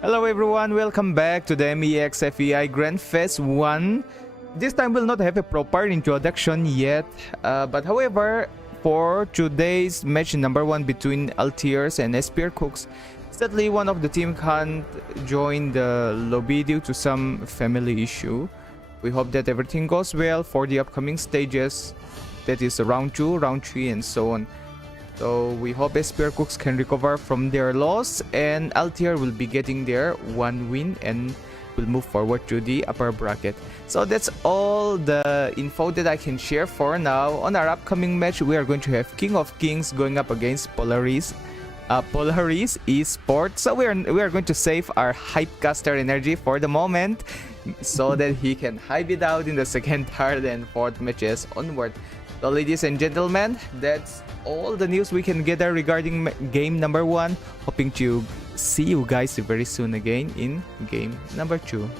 Hello everyone, welcome back to the MEX FEI Grand Fest 1. This time we'll not have a proper introduction yet, but however, for today's match number 1 between Altiers and SPR Cooks, sadly one of the team can't join the lobby due to some family issue. We hope that everything goes well for the upcoming stages, that is round 2, round 3 and so on. So we hope SPR Cooks can recover from their loss and Altier will be getting their 1 win and will move forward to the upper bracket. So that's all the info that I can share for now. On our upcoming match, we are going to have King of Kings going up against Polaris Esports. So we are going to save our hypecaster energy for the moment so that he can hype it out in the second, third and fourth matches onward. So ladies and gentlemen, that's all the news we can gather regarding game number 1. Hoping to see you guys very soon again in game number 2.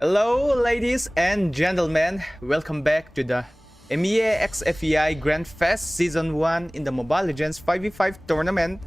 Hello, ladies and gentlemen. Welcome back to the MEA x FEAI Grand Fest Season 1 in the Mobile Legends 5v5 tournament.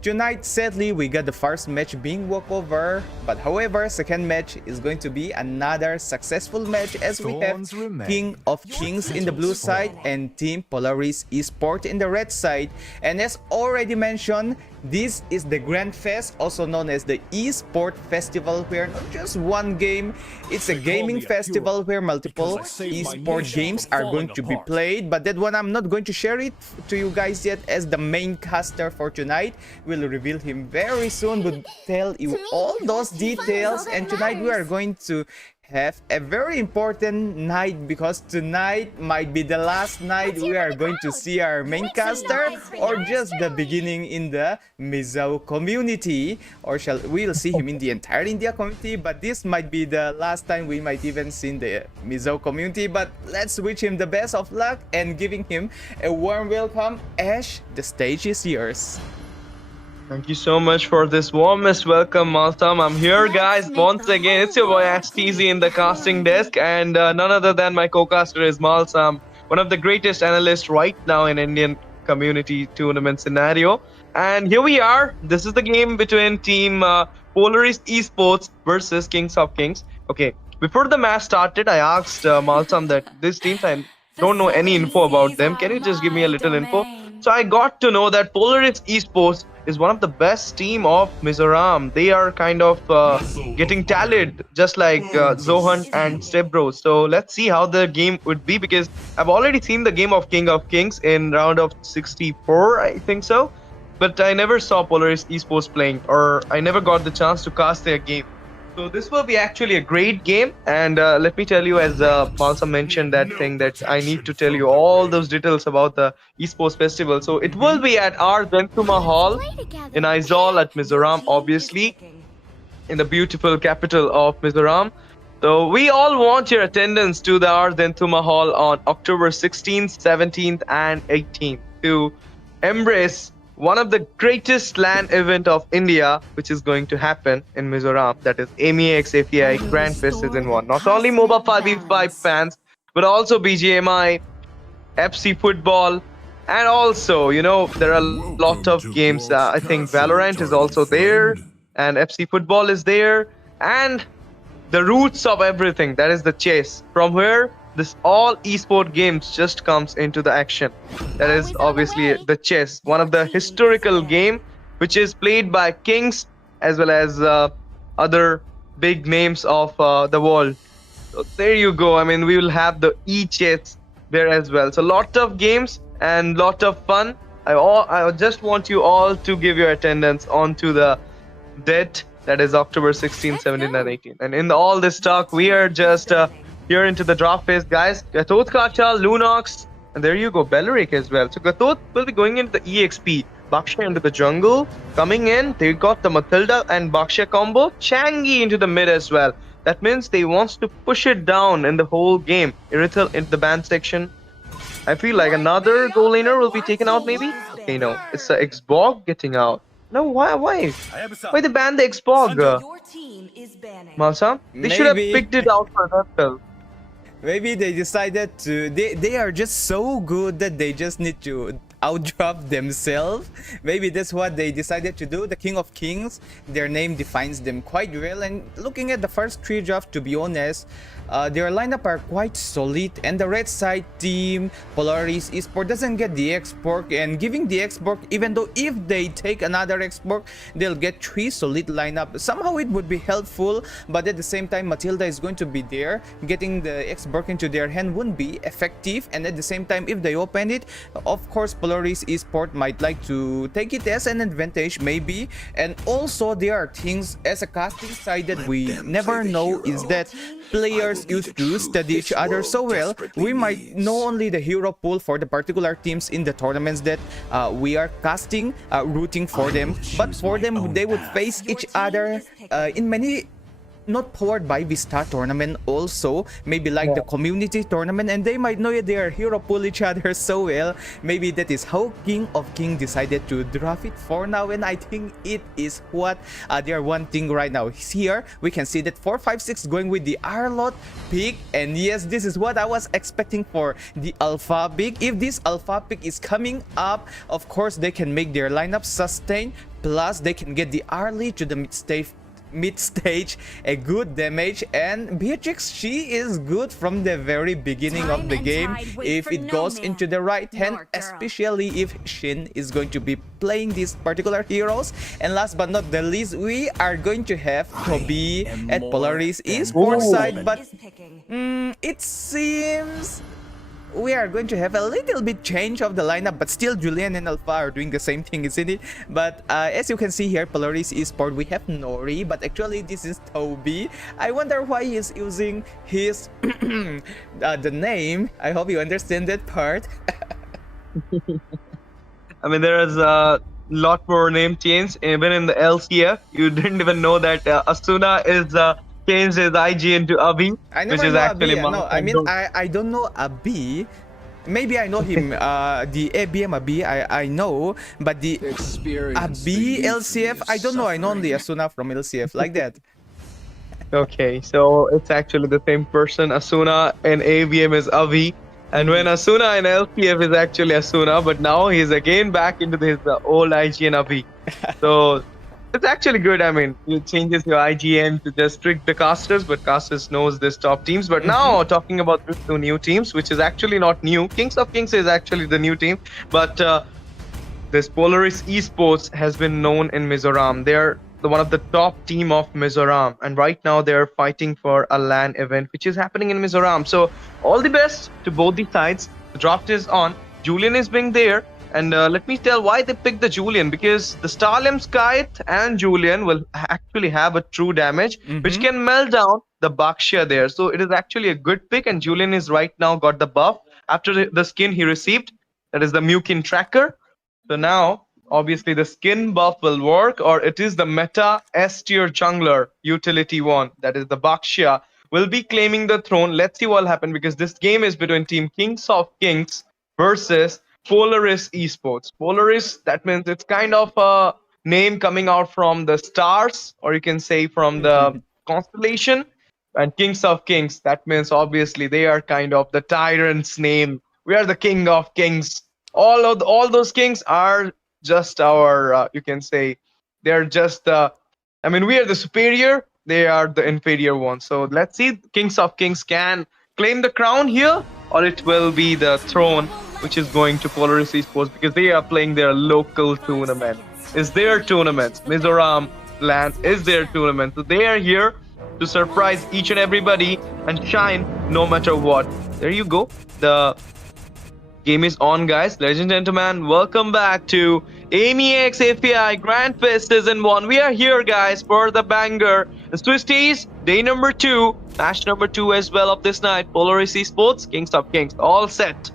Tonight, sadly, we got the first match being walkover, but however, second match is going to be another successful match as we have King of Kings in the blue side and Team Polaris Esport in the red side. And as already mentioned, this is the Grand Fest, also known as the Esport Festival, where not just one game, it's a gaming festival where multiple esport games are going to be played. But that one, I'm not going to share it to you guys yet, as the main caster for tonight will reveal him very soon. We'll tell you all those details, and tonight we are going to have a very important night, because tonight might be the last night we are going to see our main caster, or just the beginning in the MEA community, or we'll see him in the entire India community, but this might be the last time we might even see the MEA community. But let's wish him the best of luck and giving him a warm welcome. Ash, the stage is yours. Thank you so much for this warmest welcome, Maltam. I'm here, guys, once again. It's your boy AshTZ in the casting desk, and none other than my co-caster is Maltam, one of the greatest analysts right now in Indian community tournament scenario. And here we are. This is the game between Team Polaris Esports versus Kings of Kings. Okay, before the match started, I asked Maltam that these teams, I don't know any info about them. Can you just give me a little info? So I got to know that Polaris Esports is one of the best team of Mizoram. They are kind of getting tallied, just like Zohan and Stebro. So let's see how the game would be, because I've already seen the game of King of Kings in round of 64, I think so. But I never saw Polaris Esports playing, or I never got the chance to cast their game. So this will be actually a great game, and let me tell you, as Malsa mentioned that thing, that I need to tell you all those details about the esports festival. So it will be at our Zentuma Hall in Aizawl at Mizoram, obviously, in the beautiful capital of Mizoram. So we all want your attendance to the our Zentuma Hall on October 16th, 17th, and 18th to embrace one of the greatest LAN event of India, which is going to happen in Mizoram, that is MEA x FEAI Grand Fest Season 1. Not only mobile 5v5 fans, but also BGMI, FC Football, and also, you know, there are a lot of games. I think Valorant is also there, and FC Football is there, and the roots of everything, that is the chess, from where this all esport games just comes into the action. That is obviously the chess, one of the historical game which is played by kings as well as other big names of the world. So there you go. I mean, we will have the e-chess there as well. So lot of games and lot of fun. I just want you all to give your attendance onto the date, that is October 16, 17, and 18. And in all this talk, we are just here into the draft phase, guys. Gatot Kacha, Lunox, and there you go, Belleric as well. So Gatot will be going into the EXP. Baksha into the jungle. Coming in, they got the Matilda and Baksha combo. Changi into the mid as well. That means they wants to push it down in the whole game. Irithel into the ban section. I feel like another goal laner will be taken out maybe. Okay, no, it's the Xbog getting out. No, why? Why they banned the Xbog? Malsa? They should have picked it out for themselves. Maybe they decided to, they are just so good that they just need to outdrop themselves. Maybe that's what they decided to do. The King of Kings, their name defines them quite well. And looking at the first three drafts, to be honest, their lineup are quite solid, and the red side team Polaris Esport doesn't get the Xborg, and giving the Xborg, even though if they take another Xborg, they'll get three solid lineup. Somehow it would be helpful, but at the same time Matilda is going to be there. Getting the Xborg into their hand wouldn't be effective, and at the same time if they open it, of course Polaris Esport might like to take it as an advantage maybe. And also there are things as a casting side that we never know, is that players used to study each other so well. We might know only the hero pool for the particular teams in the tournaments that we are casting, rooting for them, but for them they would face each other in many not powered by Vista tournament also, maybe like the community tournament, and they might know their hero pull each other so well. Maybe that is how King of King decided to draft it for now, and I think it is what they are wanting right now. Here we can see that 456 going with the Arlot pick, and yes, this is what I was expecting for the Alpha pick. If this Alpha pick is coming up, of course they can make their lineup sustain, plus they can get the early to the mid stage a good damage. And Beatrix, she is good from the very beginning of the game if it goes into the right hand, especially if Shin is going to be playing these particular heroes. And last but not the least, we are going to have Toby at Polaris esports side, but it seems we are going to have a little bit change of the lineup, but still Julian and Alpha are doing the same thing, isn't it? But as you can see here, Polaris Esport, we have Nori, but actually this is Toby. I wonder why he's using his the name. I hope you understand that part. I mean, there is a lot more name change. Even in the LCF, you didn't even know that Asuna is changed his IG into Abi, which is actually no, I mean, I don't know Abi. Maybe I know him, the ABM Abi, I know, but the Abi LCF, I don't know. I know only Asuna from LCF, like that. Okay, so it's actually the same person. Asuna and ABM is Avi, and when Asuna and LCF is actually Asuna, but now he's again back into his old IGN Avi. So it's actually good. I mean, it changes your IGN to just trick the casters, but casters knows this top teams. But now talking about these two new teams, which is actually not new. Kings of Kings is actually the new team, but this Polaris Esports has been known in Mizoram. They're one of the top team of Mizoram, and right now they're fighting for a LAN event, which is happening in Mizoram. So all the best to both the sides. The draft is on. Julian is being there. And let me tell why they picked the Julian, because the Starlem's Kite and Julian will actually have a true damage, which can melt down the Bakshia there. So it is actually a good pick, and Julian is right now got the buff after the skin he received. That is the Mukin Tracker. So now, obviously, the skin buff will work, or it is the meta S tier jungler utility one. That is the Bakshia will be claiming the throne. Let's see what will happen, because this game is between Team Kings of Kings versus Polaris Esports. Polaris, that means it's kind of a name coming out from the stars, or you can say from the constellation. And Kings of Kings, that means obviously they are kind of the tyrant's name. We are the King of Kings. All those kings are just our, you can say, they're just, I mean, we are the superior, they are the inferior ones. So let's see, Kings of Kings can claim the crown here, or it will be the throne which is going to Polaris Esports, because they are playing their local tournament. It's their tournament. Mizoram land is their tournament. So they are here to surprise each and everybody and shine no matter what. There you go. The game is on, guys. Ladies and gentlemen, welcome back to MEA FEAI Grand Fest Season 1. We are here, guys, for the banger. The Twisties, day number 2, match number 2 as well of this night. Polaris Esports, Kings of Kings, all set.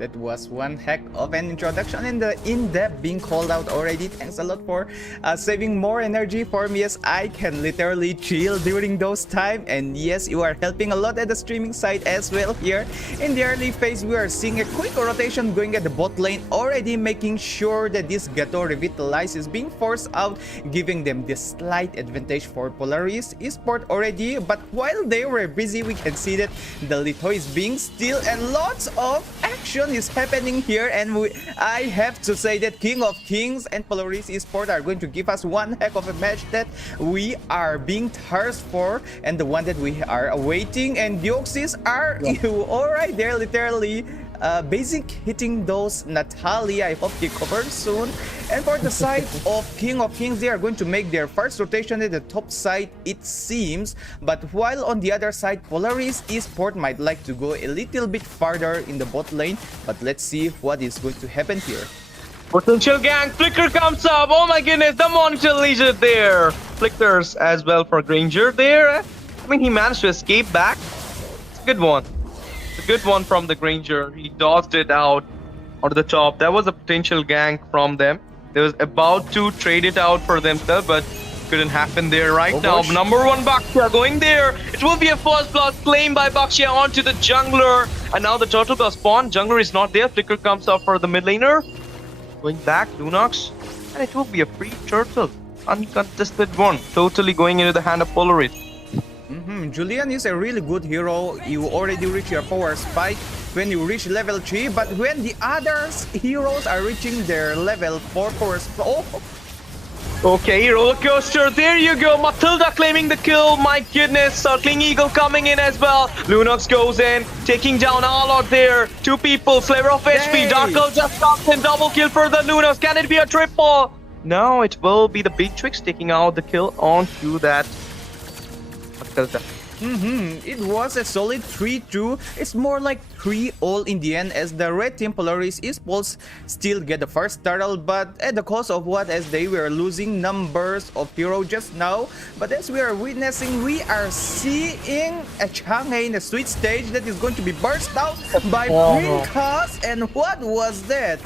That was one heck of an introduction, and the in-depth being called out already. Thanks a lot for saving more energy for me, as I can literally chill during those time. And yes, you are helping a lot at the streaming side as well. Here in the early phase, we are seeing a quick rotation going at the bot lane, already making sure that this Gato Revitalize is being forced out, giving them this slight advantage for Polaris Esport already. But while they were busy, we can see that the Lito is being still, and lots of action is happening here. And I have to say that King of Kings and Polaris Esport are going to give us one heck of a match that we are being thirst for, and the one that we are awaiting. And Deoxys are alright, they're literally basic hitting those Natalie. I hope he covers soon. And for the side of King of Kings, they are going to make their first rotation at the top side, it seems. But while on the other side, Polaris Esport might like to go a little bit farther in the bot lane. But let's see what is going to happen here. Potential gang, Flicker comes up. Oh my goodness, the monitor leader there. Flickers as well for Granger there. I mean, he managed to escape back. It's a good one. A good one from the Granger. He dodged it out on the top. That was a potential gank from them. They was about to trade it out for themselves, but couldn't happen there right Oh, now. gosh. Number one Baxia going there. It will be a first blood claim by Baxia onto the jungler. And now the turtle got spawned. Jungler is not there. Flicker comes up for the mid laner. Going back, Lunox. And it will be a free turtle. Uncontested one. Totally going into the hand of Polaris. Julian is a really good hero. You already reach your power spike when you reach level 3, but when the other heroes are reaching their level 4 power spike. Oh, Okay, roller coaster. There you go. Matilda claiming the kill. My goodness. Circling Eagle coming in as well. Lunox goes in, taking down all out there. Two people. Slayer of HP. Yay. Dark Girl just comes in. Double kill for the Lunox. Can it be a triple? No, it will be the Beatrix taking out the kill onto that Matilda. It was a solid 3-2. It's more like 3 all in the end, as the red team Polaris esports still get the first turtle, but at the cost of what, as they were losing numbers of hero just now. But as we are witnessing, we are seeing a Chang'e in a sweet stage that is going to be burst out by Princess. And what was that?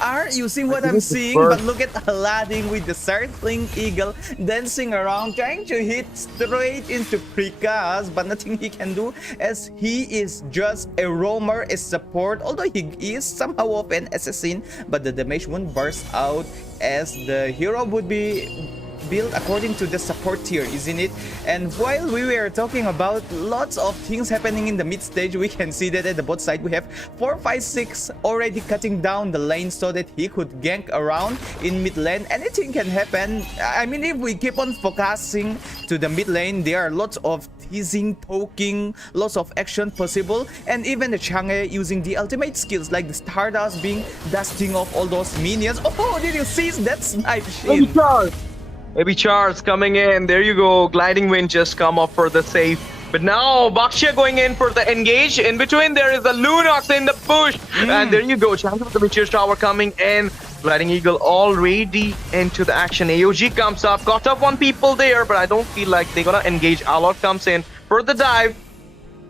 Are you seeing what I'm seeing? But look at Aladdin with the circling eagle dancing around, trying to hit straight into Prikas, but nothing he can do, as he is just a roamer, a support, although he is somehow of an assassin. But the damage won't burst out, as the hero would be built according to the support tier, isn't it? And while we were talking about lots of things happening in the mid stage, we can see that at the bot side we have 456 already cutting down the lane so that he could gank around in mid lane. Anything can happen. I mean, if we keep on focusing to the mid lane, there are lots of teasing, poking, lots of action possible, and even the Chang'e using the ultimate skills like the Stardust being dusting off all those minions. Oh, did you see that snipe shin? Maybe Charles coming in. There you go. Gliding wind just come up for the save. But now Baxia going in for the engage. In between there is a Lunox in the push. And there you go. Chance with the Meteor Tower coming in. Gliding Eagle already into the action. AOG comes up. Got up one people there. But I don't feel like they're gonna engage. Alok comes in for the dive.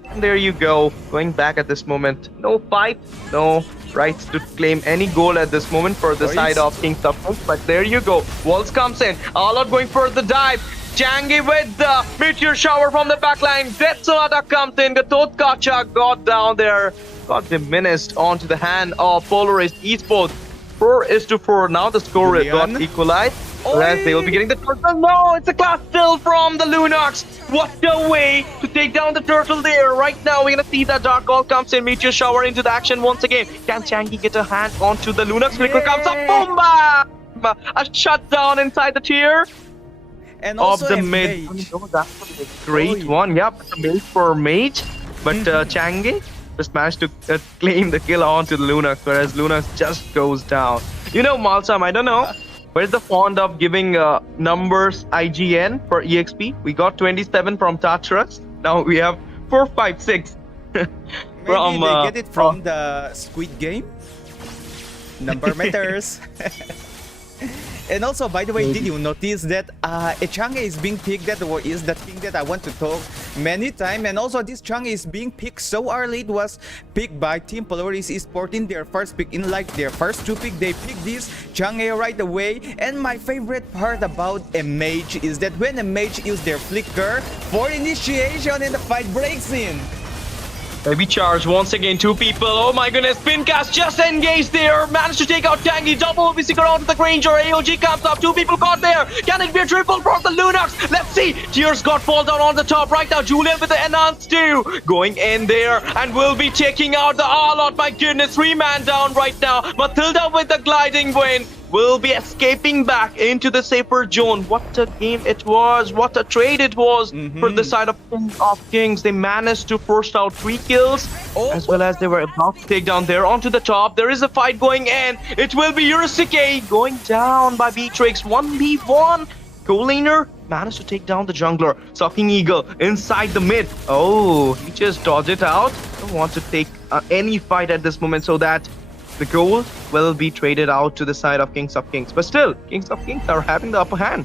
And there you go. Going back at this moment. No fight. No rights to claim any goal at this moment for the side of King Support. But there you go. Waltz comes in. Alot going for the dive. Changi with the meteor shower from the backline. Death Sonata comes in. Gatot Kacha got down there. Got diminished onto the hand of Polaris Esports. 4-4. Now the score is got equalized. Whereas they will be getting the turtle. No, it's a class still from the Lunox. What a way to take down the turtle there. Right now, we're going to see that Dark Ball comes in. Meteor Shower into the action once again. Can Changi get a hand onto the Lunox? Flicker comes up. Boom! Bam! A shutdown inside the tier. And also of the mid. Oh, that's a great one. Yep, it's a mage for mage. But Changi just managed to claim the kill onto the Lunox, whereas Lunox just goes down. You know, Malsam, I don't know. Where's the fond of giving numbers IGN for EXP? We got 27 from Tatras. Now we have 456 from, they get it from the Squid Game. Number matters. And also, by the way, did you notice that Chang'e is being picked? That is the thing that I want to talk many times. And also, this Chang'e is being picked so early. It was picked by Team Polaris Esports in their first pick. In like their first 2 picks, they picked this Chang'e right away. And my favorite part about a mage is that when a mage uses their flicker for initiation and the fight breaks in. Maybe charge once again, 2 people. Oh my goodness, Pincast just engaged there. Managed to take out Tangy. Double visitor onto the Granger. AOG comes up. 2 people got there. Can it be a triple for the Lunox? Let's see. Tears got fall down on the top right now. Julian with the enhanced 2. Going in there and will be taking out the Arlot. My goodness, 3-man down right now. Matilda with the gliding wind will be escaping back into the safer zone. What a game it was. What a trade it was for the side of Kings. They managed to force out 3 kills, as well as they were about to take down there onto the top. There is a fight going in. It will be Yusuke going down by Beatrix. 1v1. Co-laner managed to take down the jungler. Sucking Eagle inside the mid. Oh, he just dodged it out. Don't want to take any fight at this moment, so that the gold will be traded out to the side of Kings of Kings. But still, Kings of Kings are having the upper hand.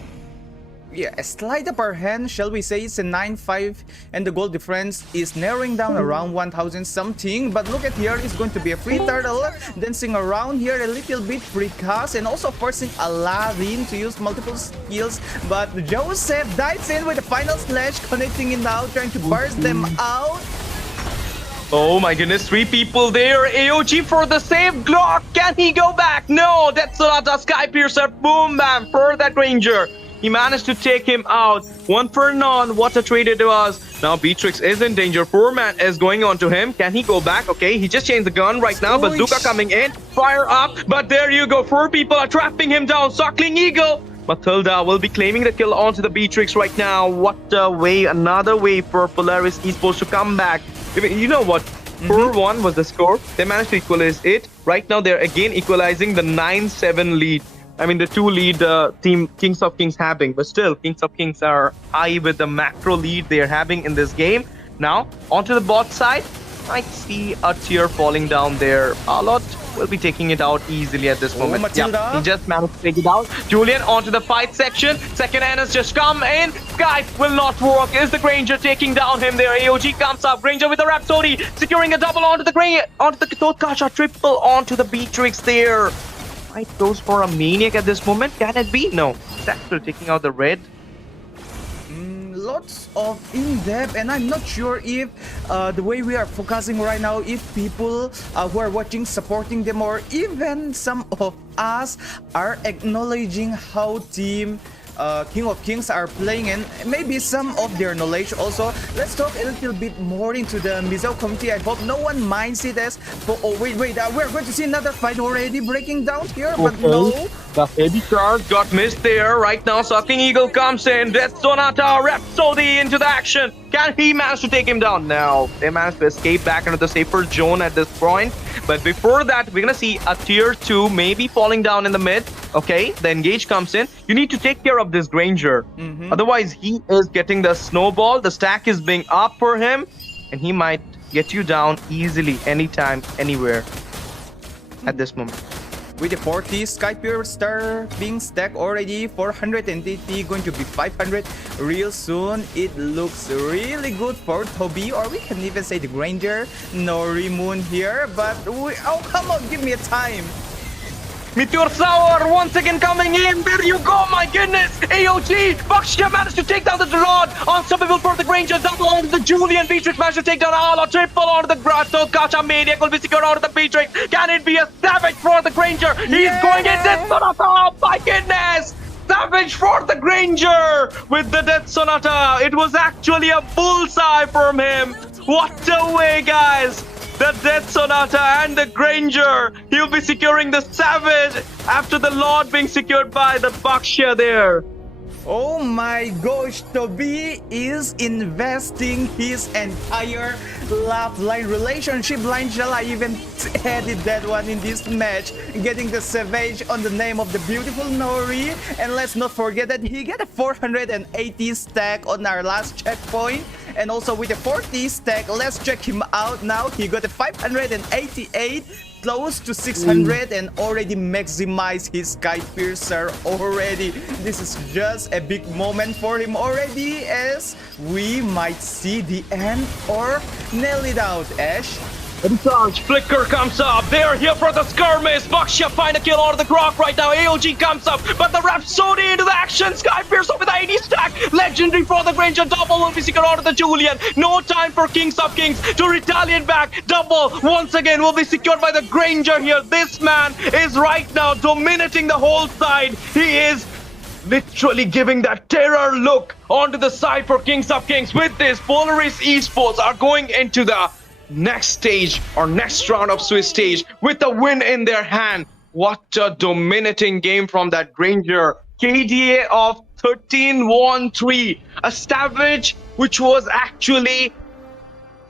yeah, a slight upper hand, shall we say. It's a 9-5, and the goal difference is narrowing down around 1000 something. But look at here, it's going to be a free turtle dancing around here a little bit, precast, and also forcing Aladdin to use multiple skills. But Joseph dives in with the final slash, connecting it now, trying to burst them out. Oh my goodness, 3 people there. AOG for the save. Glock, can he go back? No, Death Sonata, Sky Piercer, boom, bam, for that Ranger. He managed to take him out. 1 for none. What a trade it was. Now Beatrix is in danger. 4-man is going on to him. Can he go back? Okay, he just changed the gun right now. Bazooka coming in. Fire up. But there you go. 4 people are trapping him down. Suckling Eagle. Matilda will be claiming the kill onto the Beatrix right now. What a way. Another way for Polaris Esports to come back. You know what? 4-1 was the score. They managed to equalize it. Right now, they're again equalizing the 9-7 lead. I mean, the 2 lead team Kings of Kings having. But still, Kings of Kings are high with the macro lead they're having in this game. Now, onto the bot side. I see a tier falling down there. A lot will be taking it out easily at this moment. Matilda. Yeah, he just managed to take it out. Julian onto the fight section. Second hand has just come in. Skype will not work. Is the Granger taking down him there? AOG comes up. Granger with the Rhapsody. Securing a double onto the Totkacha. Triple onto the Beatrix there. Right, goes for a Maniac at this moment. Can it be? No. Saxter taking out the red. Lots of in-depth, and I'm not sure if the way we are focusing right now, if people who are watching supporting them, or even some of us are acknowledging how team King of Kings are playing, and maybe some of their knowledge also. Let's talk a little bit more into the Mizzou community. I hope no one minds it as oh wait, we're going to see another fight already breaking down here, but no. The heavy charge got missed there. Right now, Sucking Eagle comes in. Death Sonata, Rhapsody into the action. Can he manage to take him down? No. They managed to escape back into the safer zone at this point. But before that, we're going to see a tier 2 maybe falling down in the mid. Okay, the engage comes in. You need to take care of this Granger. Otherwise, he is getting the snowball. The stack is being up for him. And he might get you down easily anytime, anywhere at this moment. With the 40 Sky Piercer being stacked already, 480 going to be 500 real soon. It looks really good for Toby, or we can even say the Granger. No Moon here, but oh come on, give me a time. Meteor Sour once again coming in. There you go, my goodness. AOG. Bakshia managed to take down the Lord. Unstoppable for the Granger. Double on the Julian. Beatrix managed to take down Ala. Triple on the Grasso. Gacha Maniac will be secured out of the Beatrix. Can it be a Savage for the Granger? He's going in. Death Sonata. Oh my goodness. Savage for the Granger with the Death Sonata. It was actually a bullseye from him. What a way, guys. The Death Sonata and the Granger. He'll be securing the Savage after the Lord being secured by the Bakshia there. Oh my gosh, Toby is investing his entire love line, relationship line, shall I even edit that one in this match, getting the Savage on the name of the beautiful Nori. And let's not forget that he got a 480 stack on our last checkpoint, and also with a 40 stack. Let's check him out now. He got a 588, close to 600, and already maximized his Sky Piercer already. This is just a big moment for him already, as we might see the end or nail it out. Ash. Flicker comes up. They're here for the skirmish. Bakshia find a kill out of the Grok right now. AOG comes up, but the Rhapsody into the action. Skypiercer with the 80 stack. Legendary for the Granger. Double will be secured out of the Julian. No time for Kings of Kings to retaliate back. Double once again will be secured by the Granger here. This man is right now dominating the whole side. He is literally giving that terror look onto the side for Kings of Kings. With this, Polaris Esports are going into the next stage or next round of Swiss stage with a win in their hand. What a dominating game from that Granger. KDA of 13-1-3. A Savage which was actually,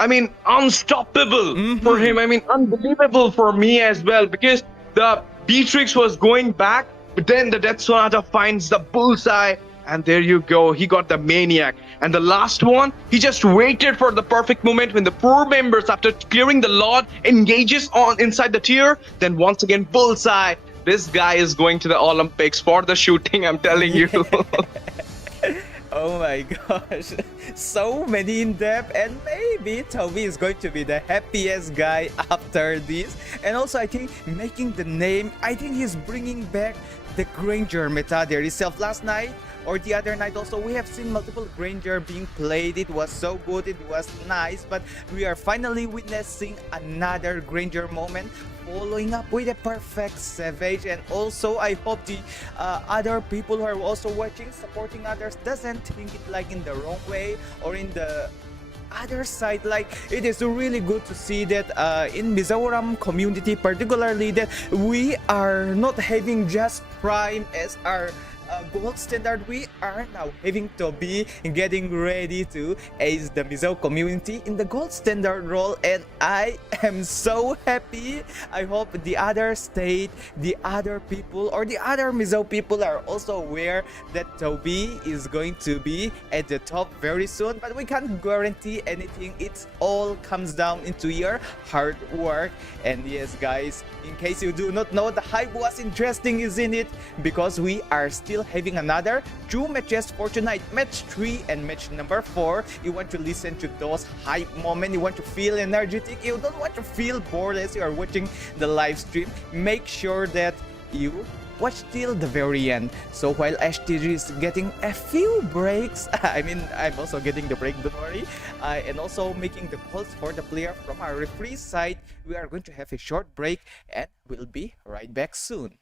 I mean, unstoppable for him. I mean, unbelievable for me as well, because the Beatrix was going back, but then the Death Sonata finds the bullseye, and there you go. He got the Maniac. And the last one, he just waited for the perfect moment when the 4 members, after clearing the Lord, engages on inside the tier. Then once again, bullseye. This guy is going to the Olympics for the shooting, I'm telling you. Oh my gosh, so many in depth, and maybe Toby is going to be the happiest guy after this. And also, I think making the name, I think he's bringing back the Granger meta there itself. Last night or the other night also, we have seen multiple Granger being played. It was so good, it was nice, but we are finally witnessing another Granger moment, following up with a perfect Savage. And also, I hope the other people who are also watching, supporting others, doesn't think it like in the wrong way or in the other side. Like, it is really good to see that in Mizoram community particularly, that we are not having just Prime as our gold standard. We are now having to be getting ready to ace the Mizo community in the gold standard role, and I am so happy. I hope the other state, the other people, or the other Mizo people are also aware that Toby is going to be at the top very soon, but we can't guarantee anything. It all comes down into your hard work. And yes, guys, in case you do not know, the hype was interesting, isn't it? Because we are still having another 2 matches for tonight, match 3 and match number 4. You want to listen to those hype moments, you want to feel energetic, you don't want to feel bored as you are watching the live stream. Make sure that you watch till the very end. So while HTG is getting a few breaks, I mean, I'm also getting the break, don't worry, and also making the calls for the player from our referee side, we are going to have a short break and we'll be right back soon.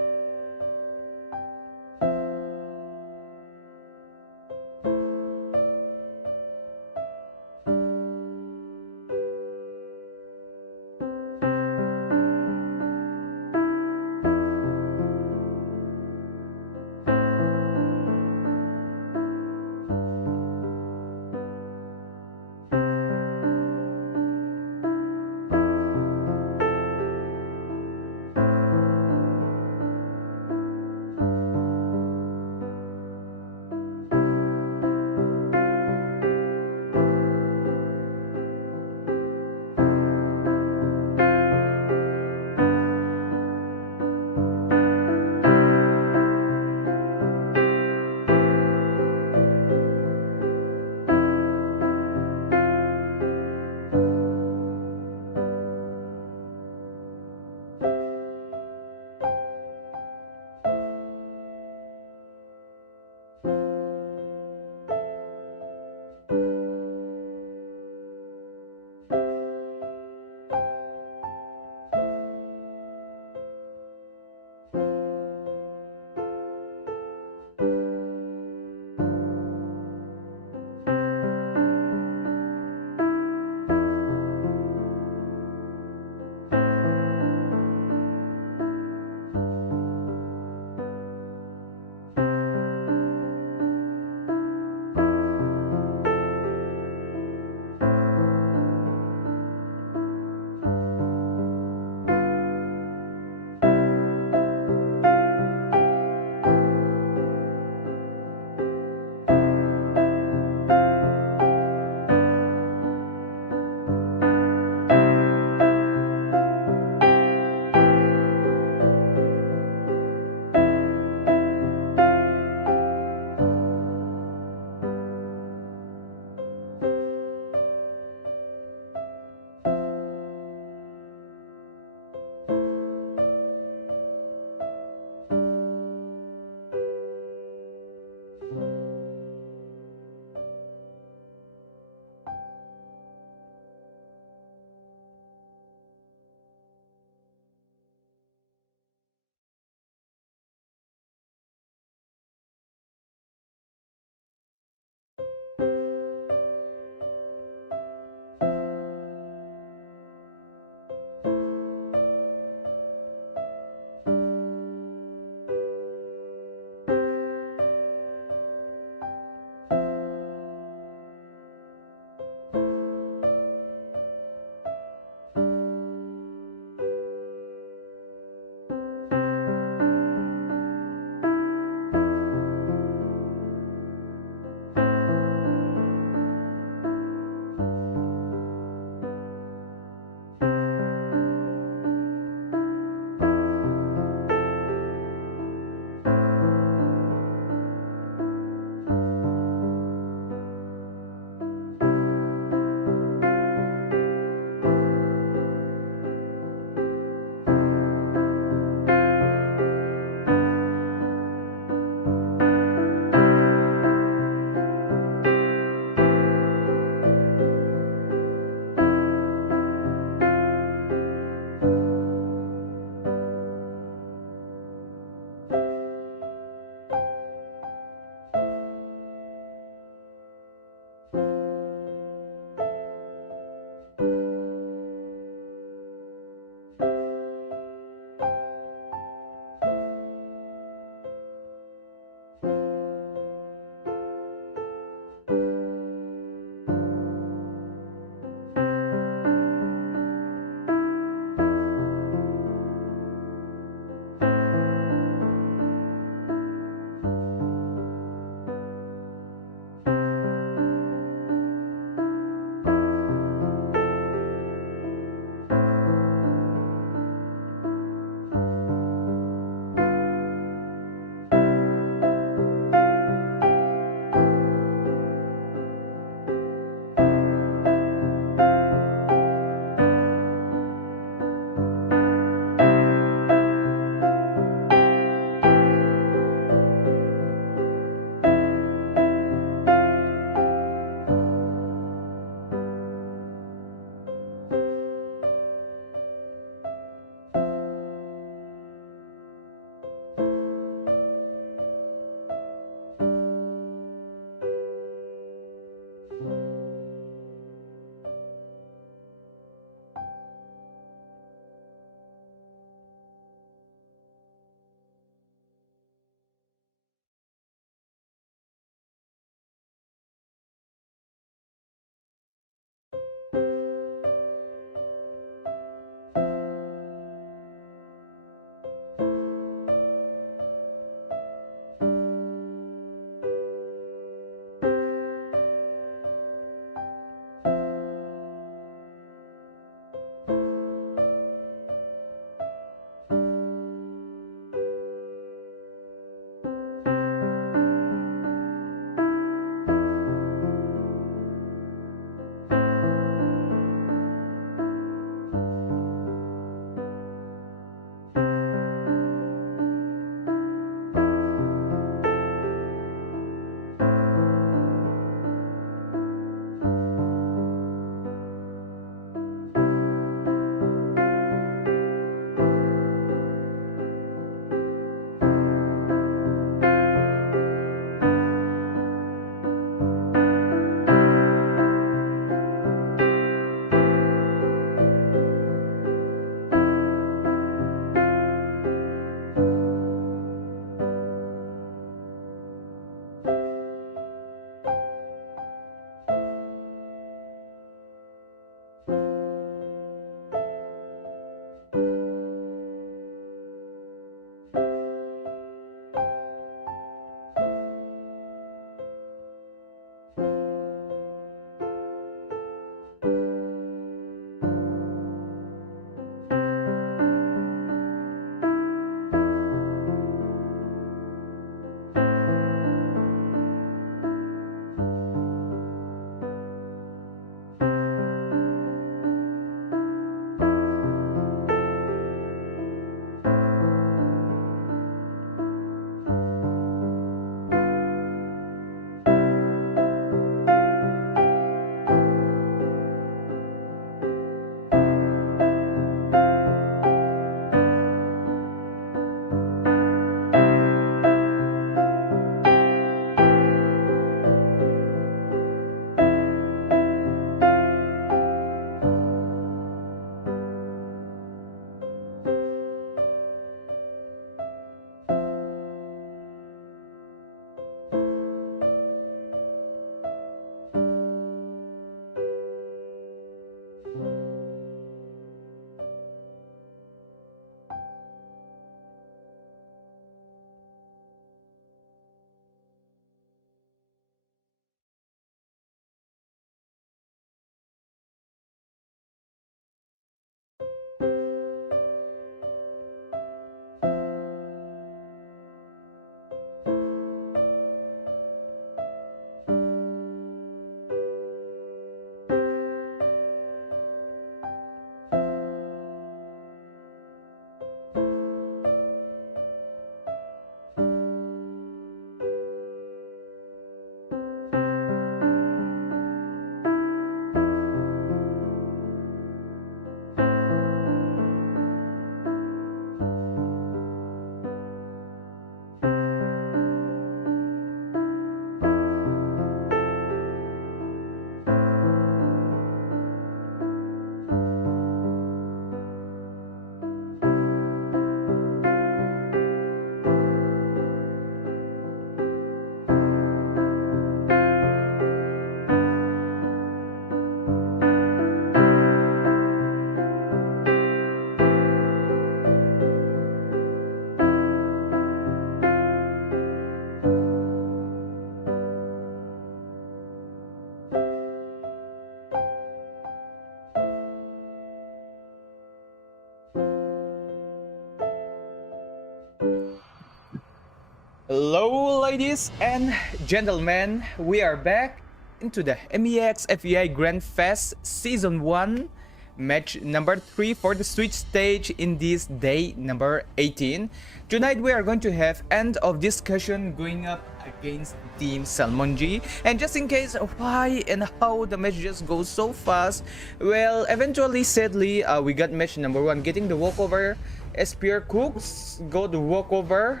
Hello, ladies and gentlemen. We are back into the MEX FEI Grand Fest Season 1, match number 3 for the Switch stage in this day number 18. Tonight we are going to have end of discussion going up against Team Salmoni. And just in case why and how the match just goes so fast, well, eventually, sadly, we got match number 1 getting the walkover. Spear Cooks got the walkover.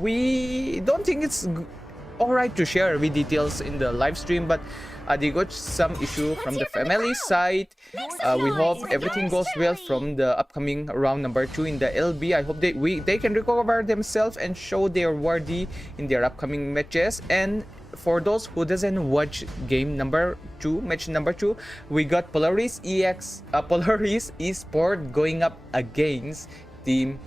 We don't think it's alright to share with details in the live stream, but they got some issue from the family side. We hope everything goes well from the upcoming round number 2 in the LB. I hope they can recover themselves and show they are worthy in their upcoming matches. And for those who doesn't watch game number 2, match number 2, we got Polaris Esport going up against Team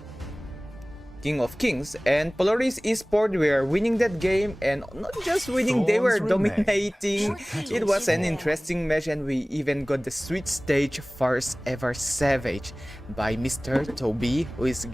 King of Kings, and Polaris Esport were winning that game, and not just winning, they were dominating. It was an interesting match, and we even got the Switch stage first ever Savage by Mr. Toby, who is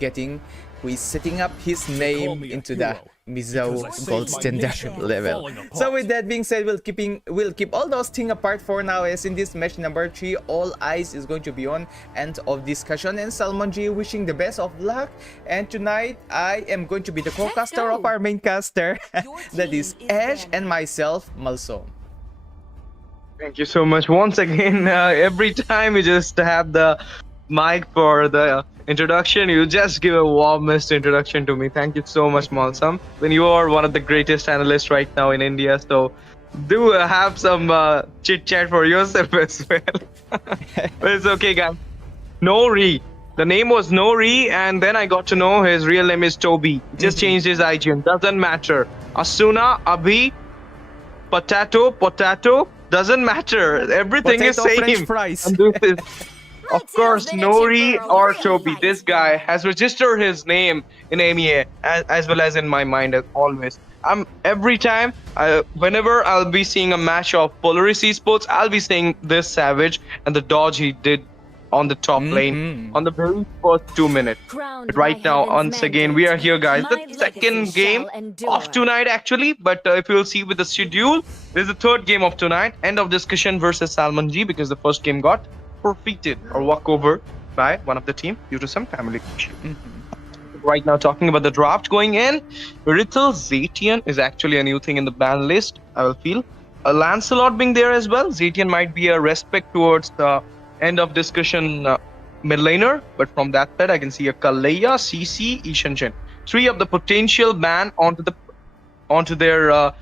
setting up his name into the Mizo Gold Standard level. So with that being said, we'll keep all those things apart for now, as in this match number 3, all eyes is going to be on end of discussion, and Salmoni wishing the best of luck. And tonight I am going to be the co-caster of our main caster, that is Ash, and myself, Malsom. Thank you so much once again. Every time you just have the mic for the introduction, you just give a warmest introduction to me. Thank you so much, Malsam. When you are one of the greatest analysts right now in India, so do have some chit chat for yourself as well. But it's okay, guys. Nori. The name was Nori, and then I got to know his real name is Toby. Just changed his IGN. Doesn't matter. Asuna, Abhi, potato, doesn't matter. Everything is same. French fries. And this is, of course, Nori or Toby. This guy has registered his name in MEA as well as in my mind as always. Every time, whenever I'll be seeing a match of Polaris Esports, I'll be seeing this Savage and the dodge he did on the top lane on the very first 2 minutes. But right now, once again, we are here, guys. The second game of tonight, actually. But if you'll see with the schedule, there's the third game of tonight. End of discussion versus Salmoni, because the first game got forfeited or walkover by one of the team due to some family issue. Right now, talking about the draft going in, Rithel Zatian is actually a new thing in the ban list, I will feel. Lancelot being there as well. Zatian might be a respect towards the end of discussion mid laner, but from that side, I can see a Kaleya, CC, Ishanshin. 3 of the potential ban onto their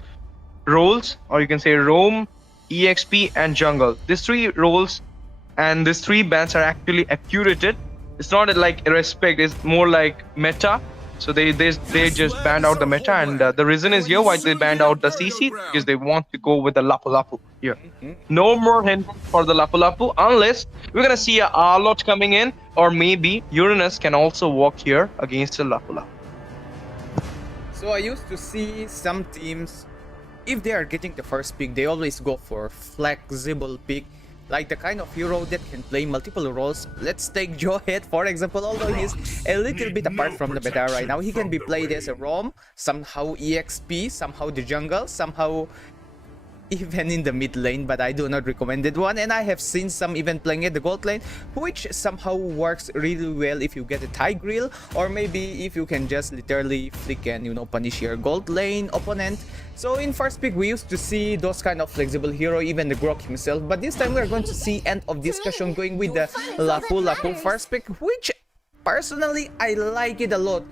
roles, or you can say Roam, EXP, and Jungle. These 3 roles and these 3 bans are actually accurated. It's not like a respect, it's more like meta. So they just banned out the meta, and the reason is here why they banned out the CC, because they want to go with the Lapu Lapu here. No more hint for the Lapu Lapu, unless we're gonna see a Arlot coming in, or maybe Uranus can also walk here against the Lapu Lapu. So I used to see some teams, if they are getting the first pick, they always go for flexible pick, like the kind of hero that can play multiple roles. Let's take Joehead, for example. Although he's a little bit apart from the meta right now, he can be played as a Roam, somehow EXP, somehow the jungle, somehow even in the mid lane, but I do not recommend that one. And I have seen some even playing at the gold lane, which somehow works really well if you get a Tigreal, or maybe if you can just literally flick and, you know, punish your gold lane opponent. So in first pick, we used to see those kind of flexible hero, even the Grok himself, but this time we are going to see end of discussion going with the Lapu Lapu first pick, which personally I like it a lot.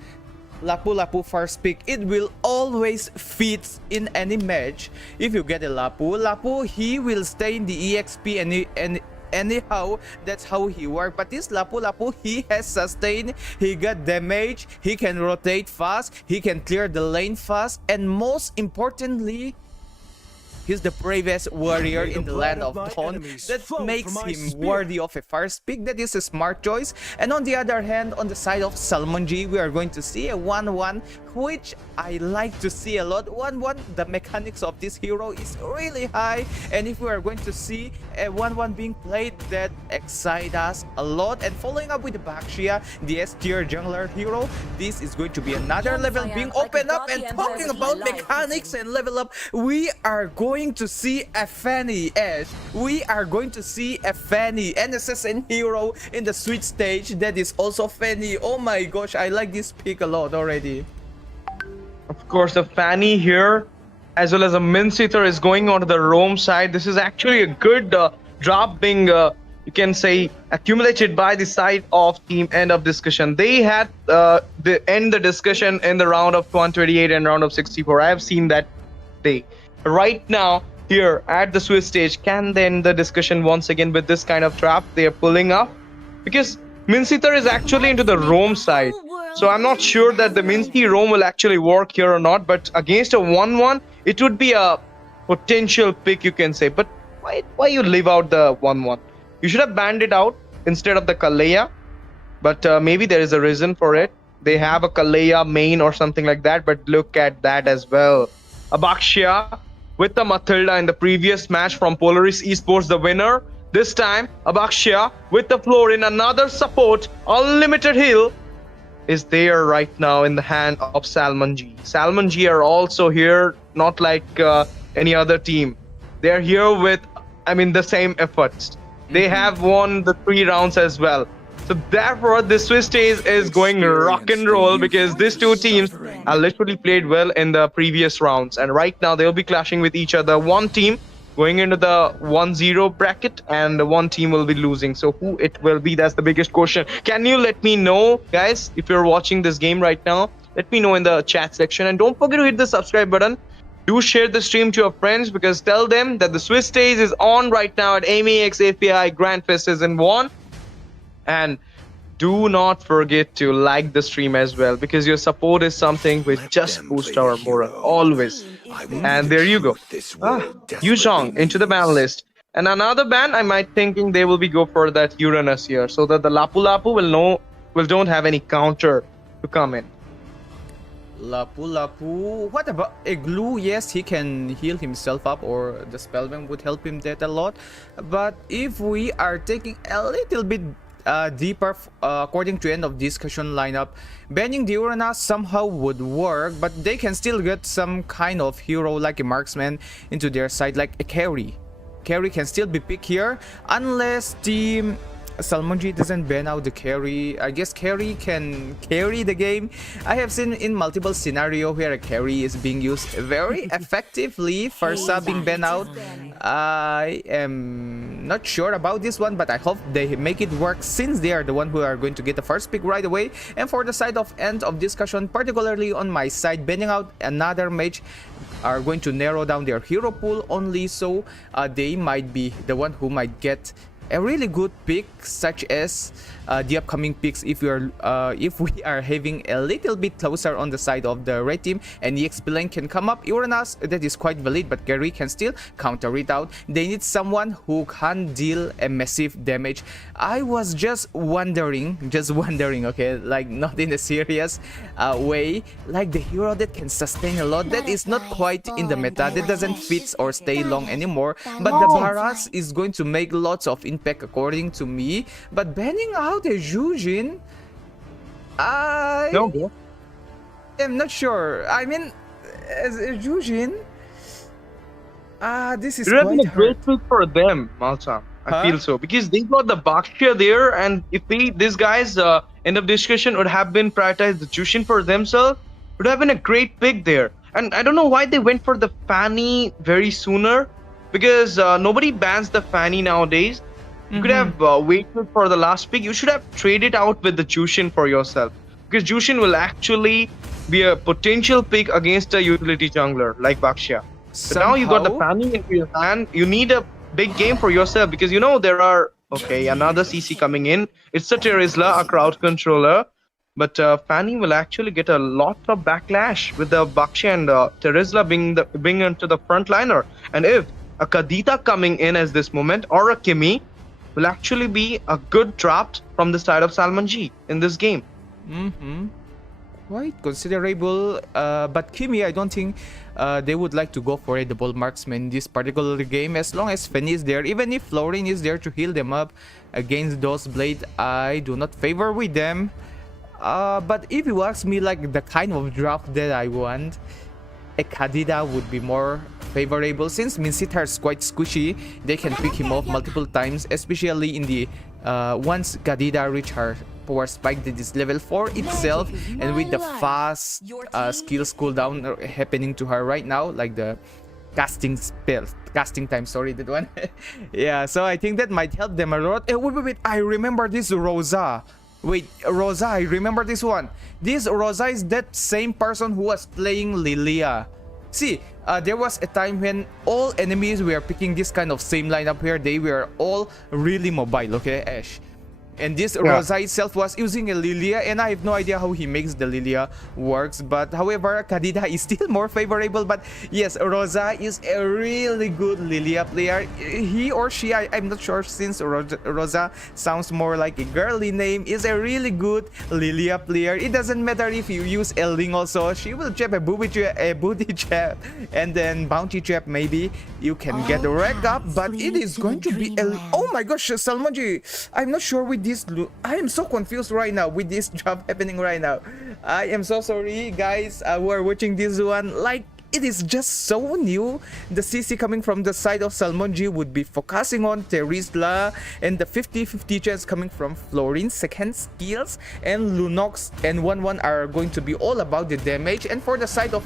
Lapu Lapu first pick, it will always fit in any match. If you get a Lapu, he will stay in the EXP and anyhow, that's how he works. But this Lapu, he has sustain, he got damage, he can rotate fast, he can clear the lane fast, and most importantly, he's the bravest warrior in the land of Dawn. That makes him worthy of a first pick. That is a smart choice. And on the other hand, on the side of Salmoni, we are going to see a 1-1 which I like to see a lot. 1-1, the mechanics of this hero is really high, and if we are going to see a 1-1 being played, that excites us a lot. And following up with the Baxia, the S tier jungler hero, this is going to be another level being opened up. And talking about mechanics and level up, we are going to see a Fanny Ash. We are going to see a Fanny, an assassin hero in the switch stage that is also Fanny. Oh my gosh, I like this pick a lot already. Of course, a Fanny here, as well as a Minciter is going onto the roam side. This is actually a good drop being, you can say, accumulated by the side of Team End of Discussion. They had end the discussion in the round of 128 and round of 64. I have seen that day. Right now, here at the Swiss stage, can they end the discussion once again with this kind of trap they are pulling up? Because Minciter is actually into the roam side. So I'm not sure that the Mincy roam will actually work here or not. But against a 1-1, it would be a potential pick, you can say. But why you leave out the 1-1? You should have banned it out instead of the Kaleya. But maybe there is a reason for it. They have a Kaleya main or something like that. But look at that as well. Abaxia with the Matilda in the previous match from Polaris Esports, the winner. This time, Abaxia with the floor in another support. Unlimited heal is there right now in the hand of Salmoni. Salmoni are also here, not like any other team. They are here with, the same efforts. They have won the 3 rounds as well. So therefore, this Swiss stage is going rock and roll because these two teams are literally played well in the previous rounds. And right now, they'll be clashing with each other. One team going into the 1-0 bracket and one team will be losing. So who it will be, that's the biggest question. Can you let me know, guys, if you're watching this game right now? Let me know in the chat section. And don't forget to hit the subscribe button. Do share the stream to your friends because tell them that the Swiss stage is on right now at MEA FEAI Grand Fest Season 1. And do not forget to like the stream as well because your support is something which just boosts our morale always. And there you go. Yuzhong into the ban list. And another ban, I might thinking they will be go for that Uranus here so that the Lapu Lapu will don't have any counter to come in. Lapu Lapu. What about Igloo? Yes, he can heal himself up, or the spellman would help him that a lot. But if we are taking a little bit deeper, according to end of discussion lineup, banning the Uranus somehow would work, but they can still get some kind of hero like a marksman into their side, like a carry. Carry can still be picked here unless Team Salmoni doesn't ban out the carry. I guess carry can carry the game. I have seen in multiple scenario where a carry is being used very effectively for being banned out. I am not sure about this one, but I hope they make it work since they are the one who are going to get the first pick right away. And for the side of end of discussion, particularly on my side, banning out another mage are going to narrow down their hero pool only, so they might be the one who might get a really good pick, such as the upcoming picks if we are having a little bit closer on the side of the red team and the EXP lane can come up. Uranus, that is quite valid, but Gary can still counter it out. They need someone who can deal a massive damage. I was just wondering, okay, like not in a serious way, like the hero that can sustain a lot, that is not quite in the meta, that doesn't fit or stay long anymore, but the Baras is going to make lots of impact according to me. But banning out a Jujin, I am not sure. I mean, as a Jujin, this is quite quite a great pick for them, Malsam. I feel so because they got the Baxia there, and if these guys end of discussion would have been prioritized the Jushin for themselves, would have been a great pick there. And I don't know why they went for the Fanny very sooner, because nobody bans the Fanny nowadays. You could have waited for the last pick. You should have traded out with the Jushin for yourself, because Jushin will actually be a potential pick against a utility jungler like Baxia. So now you got the Fanny into your hand. You need a big game for yourself because you know there are another CC coming in. It's a Terizla, a crowd controller, but Fanny will actually get a lot of backlash with the Baxia and Terizla being into the frontliner. And if a Kadita coming in at this moment or a Kimi, will actually be a good draft from the side of Salmoni in this game. quite considerable. But Kimi, I don't think they would like to go for a double marksman in this particular game. As long as Fanny is there, even if Florin is there to heal them up against those blades, I do not favor with them. But if you ask me like the kind of draft that I want, a Kadida would be more favorable since Minsitar is quite squishy. They can pick him off multiple times, especially in the once Kadida reach her power spike that is level 4 itself, and with the fast skills cooldown happening to her right now, like the casting time, sorry, that one. Yeah, so I think that might help them a lot. Wait, I remember this Rosa. Wait, Rosa, I remember this one. This Rosa is that same person who was playing Lilia. See, there was a time when all enemies were picking this kind of same lineup here. They were all really mobile, okay, Ash? And this Rosa itself was using a Lilia, and I have no idea how he makes the Lilia works. But however, Kadida is still more favorable. But yes, Rosa is a really good Lilia player. He or she, I'm not sure, since Rosa sounds more like a girly name, is a really good Lilia player. It doesn't matter if you use Elding also. She will trap a booty trap, and then bounty trap maybe. You can get the rack up, but it is going to be a... Oh my gosh, Salmoni, I'm not sure with this. I am so confused right now with this job happening right now. I am so sorry, guys, who are watching this one. Like, it is just so new. The CC coming from the side of Salmoni would be focusing on Terizla, and the 50-50 chance coming from Florin's second skills, and Lunox and 1-1 are going to be all about the damage. And for the side of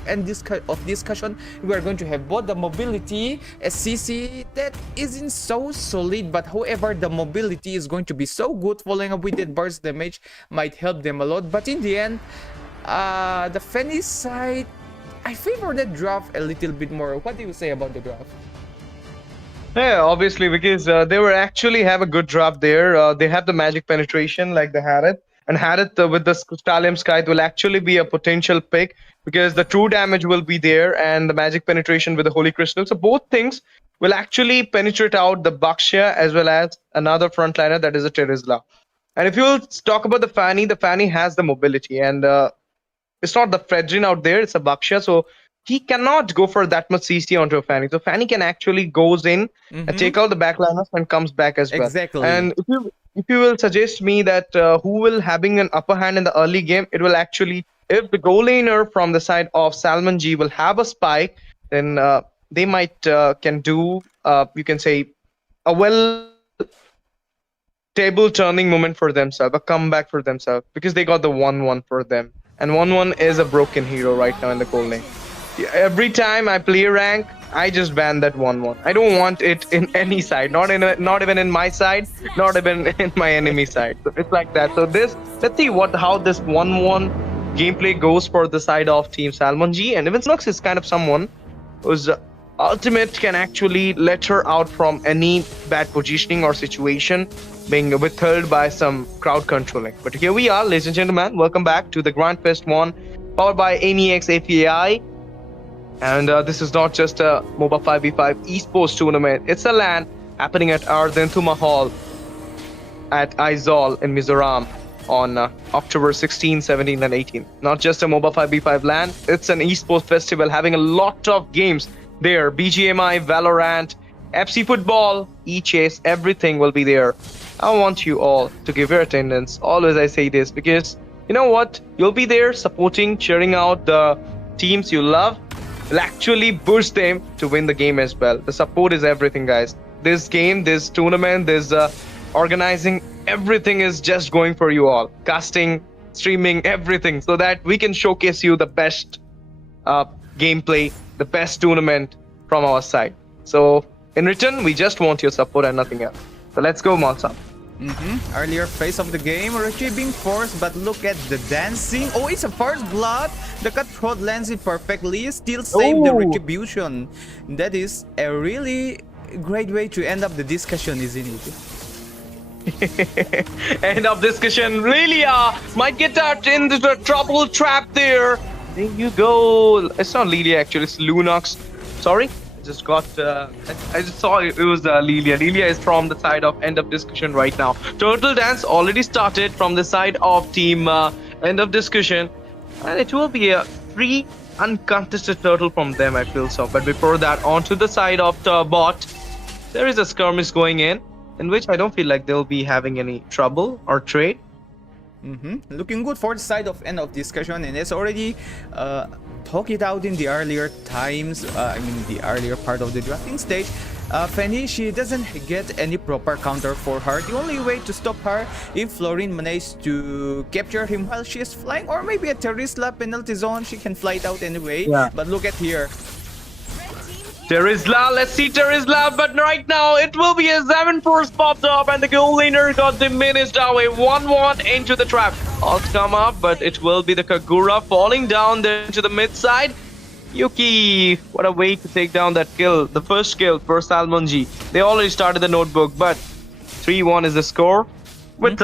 discussion, we are going to have both the mobility, a CC that isn't so solid, but however the mobility is going to be so good, following up with that burst damage might help them a lot. But in the end, the Fanny side, I favor that draft a little bit more. What do you say about the draft? Yeah, obviously, because they were actually have a good draft there. They have the magic penetration like they had it. And had it with the Stallium Scythe will actually be a potential pick, because the true damage will be there and the magic penetration with the Holy Crystal. So both things will actually penetrate out the Bakshia as well as another frontliner, that is a Terizla. And if you will talk about the Fanny has the mobility, and it's not the Fredrin out there, it's a Bakshia, so he cannot go for that much CC onto a Fanny. So Fanny can actually goes in and take out the backliners and comes back as well. Exactly. And if you will suggest me that who will having an upper hand in the early game, it will actually, if the goal laner from the side of Salmoni will have a spike, then they might can do you can say a well table turning moment for themselves, a comeback for themselves, because they got the 1-1 for them. And 1-1 is a broken hero right now in the gold lane. Every time I play rank, I just ban that 1-1. I don't want it in any side, not even in my side, not even in my enemy side. So it's like that. So let's see how this 1-1 gameplay goes for the side of Team Salmoni. And even Snooks is kind of someone whose ultimate can actually let her out from any bad positioning or situation, being withheld by some crowd controlling. But here we are, ladies and gentlemen. Welcome back to the Grand Fest 1, powered by MEX FEAI. And this is not just a MOBA 5v5 esports tournament. It's a LAN happening at Ardentuma Hall at Aizawl in Mizoram on October 16, 17, and 18. Not just a MOBA 5v5 LAN, it's an esports festival having a lot of games there. BGMI, Valorant, FC Football, E-Chase, everything will be there. I want you all to give your attendance. Always I say this, because you know what? You'll be there supporting, cheering out the teams you love. Will actually boost them to win the game as well. The support is everything, guys. This game, this tournament, this organizing, everything is just going for you all. Casting, streaming, everything, so that we can showcase you the best gameplay, the best tournament from our side. So in return, we just want your support and nothing else. So let's go, Malsa. Earlier phase of the game, Richie being forced, but look at the dancing. Oh, it's a first blood. The cutthroat lands it perfectly. Still save the retribution. That is a really great way to end up the discussion, isn't it? End of discussion. Really, might get out into the trouble trap there. There you go. It's not Lilia actually. It's Lunox. Sorry. Just got I just saw it was Lilia. Lilia is from the side of end of discussion right now. Turtle dance already started from the side of team end of discussion. And it will be a free, uncontested turtle from them, I feel so. But before that, onto the side of the bot, there is a skirmish going in which I don't feel like they'll be having any trouble or trade. Looking good for the side of end of discussion, and it's already talked it out in the earlier times. I mean, the earlier part of the drafting stage. Fanny, she doesn't get any proper counter for her. The only way to stop her if Florin manages to capture him while she is flying, or maybe a Terisla penalty zone, she can fly it out anyway. Yeah. But look at here. Terisla, let's see Terisla, but right now it will be a 7 force popped up and the goal laner got diminished away. 1-1 into the trap. All come up, but it will be the Kagura falling down there to the mid side. Yuki, what a way to take down that kill. The first kill for Salmoni. They already started the notebook, but 3-1 is the score with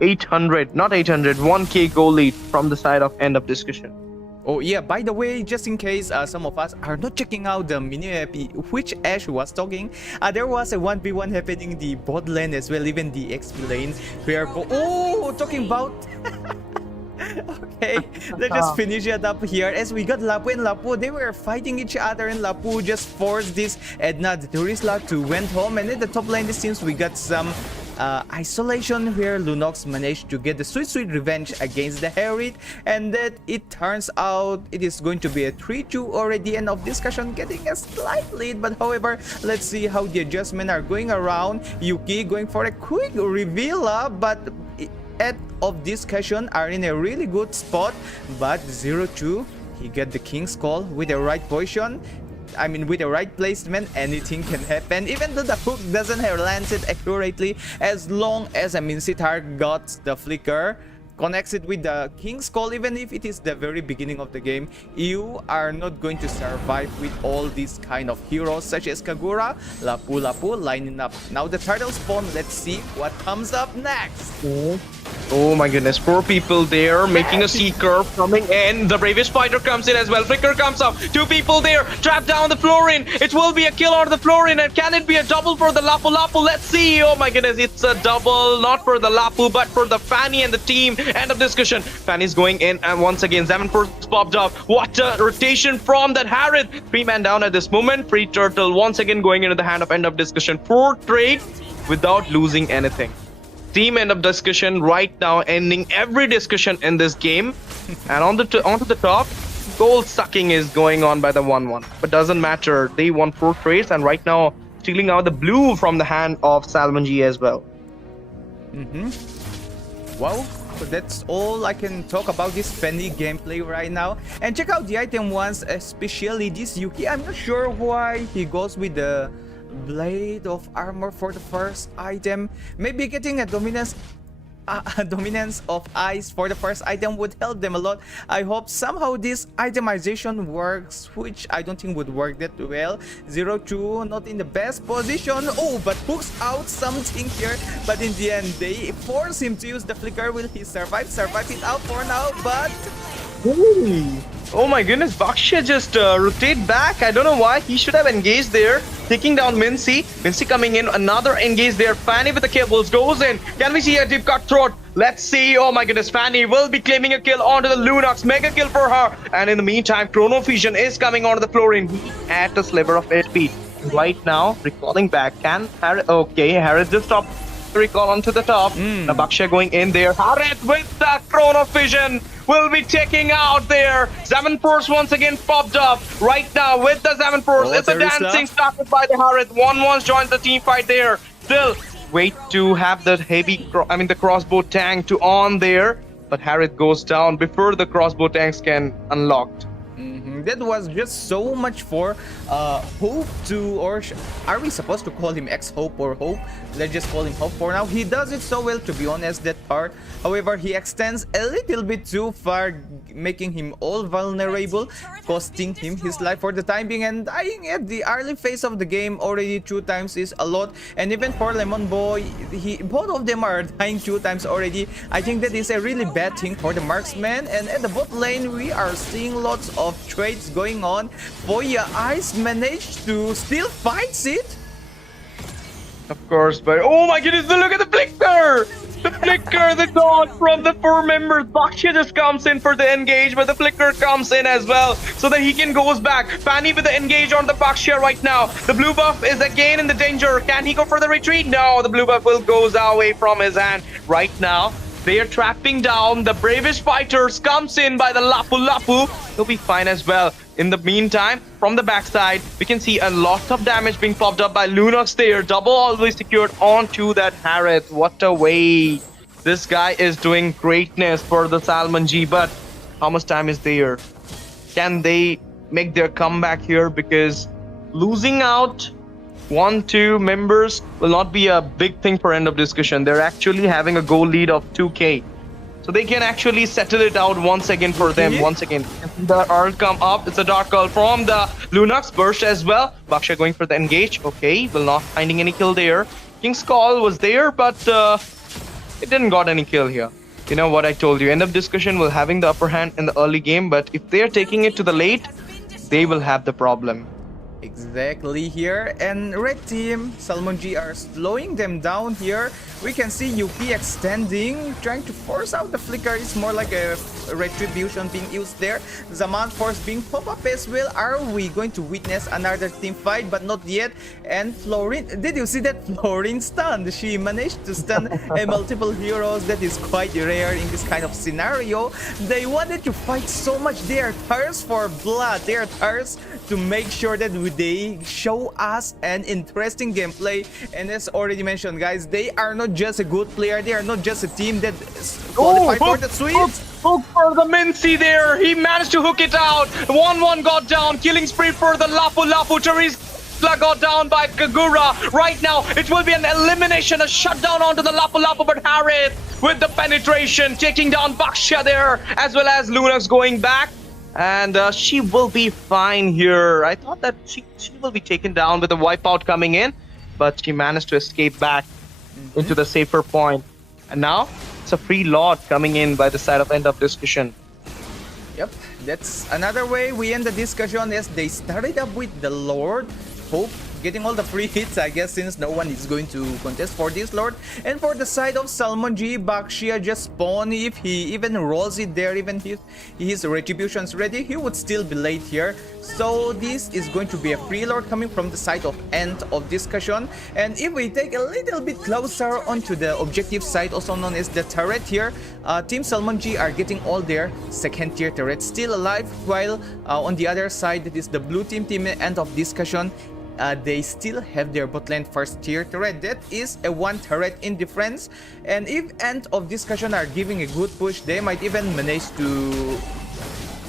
800, not 800, 1k goal lead from the side of end of discussion. Oh yeah, by the way, just in case some of us are not checking out the MEA which Ash was talking, there was a 1v1 happening in the bot lane as well, even the XP lane. We are talking about... Okay, let's just finish it up here. As we got Lapu and Lapu, they were fighting each other, and Lapu just forced this Edna Turisla to went home. And in the top lane, it seems we got some isolation where Lunox managed to get the sweet revenge against the Harriet, and that it turns out it is going to be a 3-2 already. End of discussion, getting a slight lead. But however, let's see how the adjustments are going around. Yuki going for a quick reveal, but end of discussion are in a really good spot. But 0-2, he get the King's Call with the right position. I mean, with the right placement, anything can happen. Even though the hook doesn't have landed accurately, as long as Sitar got the flicker, connects it with the King's Call, even if it is the very beginning of the game, you are not going to survive with all these kind of heroes such as Kagura, Lapu lining up. Now the turtle spawn, let's see what comes up next. Oh my goodness, 4 people there making a C-curve coming in. The bravest fighter comes in as well. Flicker comes up. 2 people there. Trap down the Florin. It will be a kill on the Florin. And can it be a double for the Lapu? Let's see. Oh my goodness, it's a double. Not for the Lapu, but for the Fanny and the team. End of discussion. Fanny's going in, and once again, 7 force popped up. What a rotation from that Harriet. 3 man down at this moment. Free turtle once again going into the hand of end of discussion. 4 trade without losing anything. Team end of discussion right now, ending every discussion in this game. And onto the top, goal sucking is going on by the 1-1, but doesn't matter. They won 4 trades, and right now stealing out the blue from the hand of Salmoni as well. Wow, so that's all I can talk about this Fanny gameplay right now. And check out the item once, especially this Yuki. I'm not sure why he goes with the blade of armor for the first item. Maybe getting a dominance of ice for the first item would help them a lot. I hope somehow this itemization works, which I don't think would work that well. 0-2, not in the best position. Oh, but hooks out something here. But in the end, they force him to use the flicker. Will he survive? Survive it out for now, but... Oh my goodness, Baksha just rotate back. I don't know why. He should have engaged there. Taking down Mincy. Mincy coming in. Another engage there. Fanny with the cables goes in. Can we see a deep cut throat? Let's see. Oh my goodness, Fanny will be claiming a kill onto the Lunox. Mega kill for her. And in the meantime, Chrono Fusion is coming onto the Florin. He at a sliver of HP. Right now, recalling back. Can Harris... Okay, Harris just stopped. Recall onto the top. Now Baksha going in there. Harris with the Chrono Fusion will be taking out there. 7 force once again popped up right now with the 7 force. It's a dancing started by the Harris. 1-1 joins the team fight there. Still wait to have the the crossbow tank to on there, but Harris goes down before the crossbow tanks can unlocked. That was just so much for Hope to, or are we supposed to call him X-Hope or Hope? Let's just call him Hope for now. He does it so well, to be honest, that part. However, he extends a little bit too far, making him all vulnerable, costing him his life for the time being, and dying at the early phase of the game already 2 times is a lot. And even for Lemon Boy, both of them are dying 2 times already. I think that is a really bad thing for the marksman. And at the bot lane, we are seeing lots of trades going on. Boya Ice managed to still fights it. Of course, but oh my goodness, look at the flicker! The flicker, the dodge from the 4 members. Baksha just comes in for the engage, but the flicker comes in as well so that he can goes back. Fanny with the engage on the Baksha right now. The blue buff is again in the danger. Can he go for the retreat? No, the blue buff will goes away from his hand right now. They are trapping down. The bravest fighters comes in by the Lapu Lapu. He'll be fine as well. In the meantime, from the backside, we can see a lot of damage being popped up by Lunox there. Double always secured onto that Harith. What a way. This guy is doing greatness for the Salmoni, but how much time is there? Can they make their comeback here? Because losing out 1-2 members will not be a big thing for end of discussion. They're actually having a goal lead of 2k. So they can actually settle it out once again for them. Once again, the Earl come up. It's a dark call from the Lunox burst as well. Baksha going for the engage. Okay, will not finding any kill there. King's Call was there, but it didn't got any kill here. You know what I told you. End of discussion will having the upper hand in the early game, but if they're taking it to the late, they will have the problem. Exactly here, and red team Salmoni are slowing them down here. We can see Yuki extending, trying to force out the flicker. It's more like a retribution being used there. Zaman force being pop up as well. Are we going to witness another team fight? But not yet. And Florin, did you see that Florin stunned? She managed to stun multiple heroes. That is quite rare in this kind of scenario. They wanted to fight so much. They are thirst for blood. They are thirst to make sure that they show us an interesting gameplay. And as already mentioned, guys, they are not just a good player. They are not just a team that qualified for the sweeps. Hook for the Mincy there. He managed to hook it out. 1-1 got down. Killing spree for the Lapu Lapu. Teresa got down by Kagura. Right now, it will be an elimination, a shutdown onto the Lapu Lapu, but Harith with the penetration, taking down Baksha there, as well as Lunox going back. And she will be fine here. I thought that she will be taken down with the wipeout coming in, but she managed to escape back into the safer point. And now it's a free Lord coming in by the side of end of discussion. Yep, that's another way we end the discussion as they started up with the Lord. Hope getting all the free hits, I guess, since no one is going to contest for this Lord. And for the side of Salmoni, Baksha just spawn. If he even rolls it there, even if his retribution's ready, he would still be late here. So this is going to be a free Lord coming from the side of end of discussion. And if we take a little bit closer onto the objective side, also known as the turret here, Team Salmoni are getting all their second tier turrets still alive, while on the other side, that is the blue team end of discussion, they still have their bot lane first tier turret. That is a 1 turret in difference. And if end of discussion are giving a good push, they might even manage to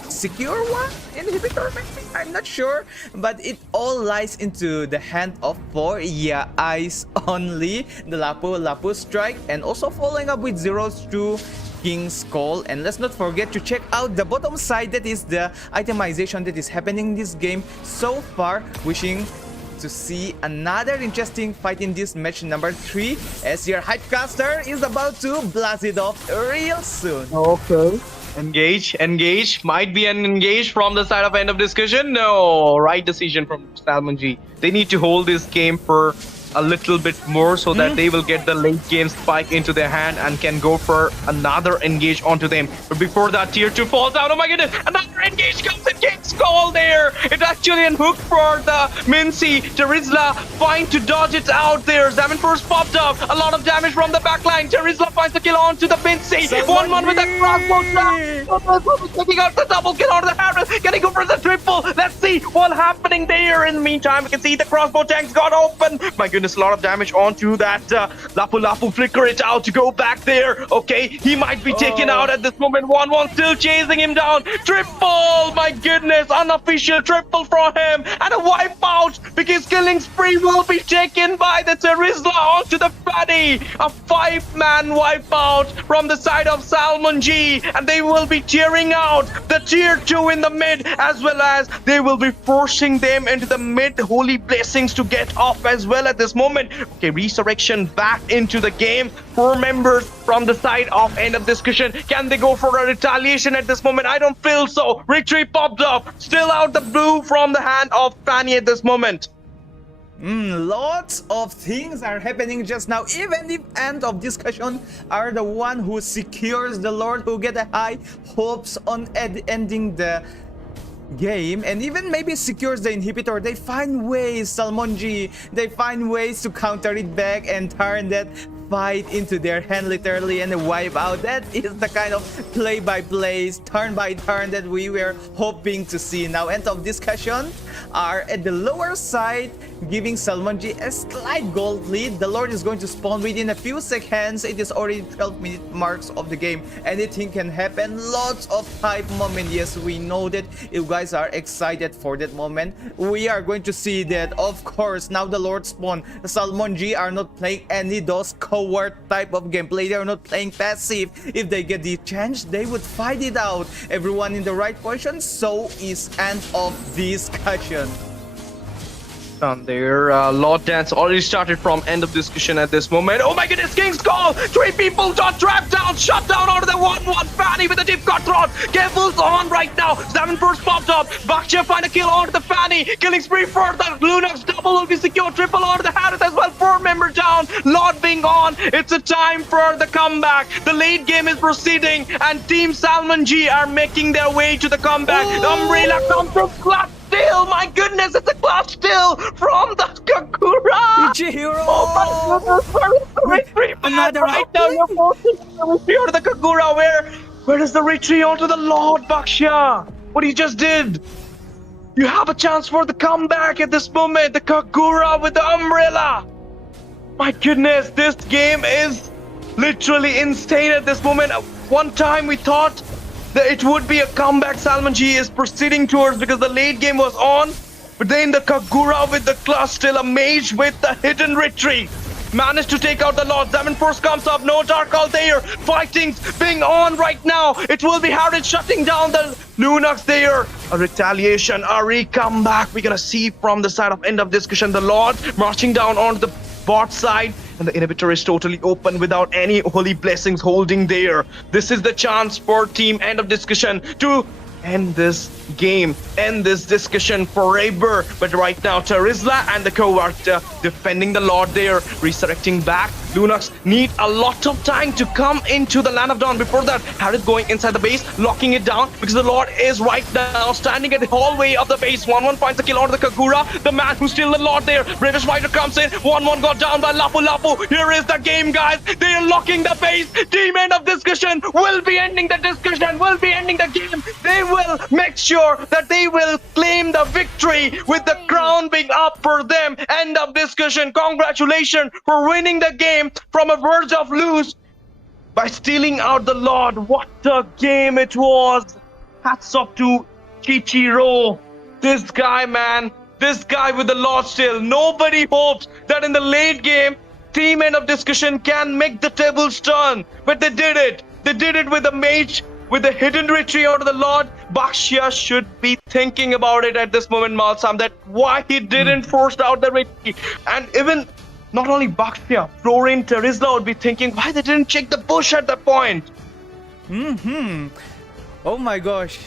secure one inhibitor, maybe? I'm not sure. But it all lies into the hand of FEAI only. The Lapu Lapu strike, and also following up with zeros to King's Call. And let's not forget to check out the bottom side. That is the itemization that is happening in this game so far. Wishing to see another interesting fight in this match number 3, as your hypecaster is about to blast it off real soon. Okay. Engage. Might be an engage from the side of end of discussion. No, right decision from Salmoni. They need to hold this game for a little bit more so that they will get the late game spike into their hand and can go for another engage onto them. But before that, tier 2 falls out. Oh my goodness, another engage comes in. King's Call there. It's actually a hook for the Mincy. Terizla fine to dodge it out there. Zaman first popped up. A lot of damage from the backline. Terizla finds the kill onto the Mincy. 1-1 with a crossbow trap. Taking out the double kill onto the Harith. Can he go for the triple? Let's see what's happening there. In the meantime, we can see the crossbow tanks got open. My goodness, a lot of damage onto that Lapu Lapu. Flicker it out to go back there. Okay, he might be taken out at this moment. 1-1 still chasing him down. Triple, my goodness, unofficial triple from him, and a wipeout because killing spree will be taken by the Terizla onto the Fatty. A 5-man wipeout from the side of Salmoni, and they will be tearing out the tier 2 in the mid, as well as they will be forcing them into the mid. Holy blessings to get off as well at this moment. Okay, resurrection back into the game. 4 members from the side of end of discussion. Can they go for a retaliation at this moment? I don't feel so. Retreat popped up. Still out the blue from the hand of Fanny at this moment. Lots of things are happening just now. Even if end of discussion are the one who secures the Lord, who get a high hopes on ending the game, and even maybe secures the inhibitor, they find ways, Salmoni, they find ways to counter it back and turn that fight into their hand literally and wipe out. That is the kind of play by plays, turn by turn that we were hoping to see. Now end of discussion are at the lower side, giving Salmoni a slight gold lead. The Lord is going to spawn within a few seconds. It is already 12-minute marks of the game. Anything can happen. Lots of hype moment. Yes, we know that you guys are excited for that moment. We are going to see that, of course. Now the Lord spawn. Salmoni are not playing any those coward type of gameplay. They are not playing passive. If they get the chance, they would fight it out. Everyone in the right position. So is end of discussion. On there, Lord Dance already started from end of discussion at this moment. Oh my goodness, King's Call! 3 people got trapped down, shut down onto the 1-1 Fanny with a deep cutthroat. Careful Zohan right now. 7 first popped up. Baksha find a kill onto the Fanny. Killing spree for the Lunox. Double will be secure. Triple onto the Harris as well. 4 member down. Lord being on. It's a time for the comeback. The late game is proceeding and Team Salmoni are making their way to the comeback. The Umbrella comes from clutch. Still, my goodness, it's a clutch still from the Kagura! Ichihiro! Oh my goodness, where is the retreat? Another right now, you're forcing the retreat onto the Kagura. Where is the retreat onto the Lord, Baksha? What he just did? You have a chance for the comeback at this moment. The Kagura with the umbrella. My goodness, this game is literally insane at this moment. One time we thought that it would be a comeback Salmoni is proceeding towards because the late game was on, but then the Kagura with the clutch, still a mage with the hidden retreat. Managed to take out the Lord. 7 first comes up, no Dark Call there. Fighting's being on right now. It will be Harriet shutting down the Lunox there. A retaliation, a comeback. We're gonna see from the side of end of discussion the Lord marching down onto the bot side, and the inhibitor is totally open without any holy blessings holding there. This is the chance for team end of discussion to end this game, end this discussion forever. But right now, Tarizla and the Coward defending the Lord there, resurrecting back. Lunox need a lot of time to come into the Land of Dawn. Before that, Harith going inside the base, locking it down because the Lord is right now standing at the hallway of the base. 1-1 finds the kill on the Kagura, the man who's still the Lord there. British Rider comes in, 1-1 got down by Lapu Lapu. Here is the game, guys. They are locking the base. Team end of discussion will be ending the discussion, will be ending the game. They will make sure that they will claim the victory with the crown being up for them. End of discussion. Congratulations for winning the game from a verge of lose by stealing out the Lord. What a game it was. Hats off to Chichiro. This guy, man. This guy with the Lord still. Nobody hopes that in the late game, team end of discussion can make the tables turn. But they did it. They did it with a mage, with the hidden retreat onto the Lord. Baksha should be thinking about it at this moment, Malsam, that why he didn't force out the retreat. And even not only Baksha, Florin, Tarizla would be thinking why they didn't check the bush at that point. Oh my gosh.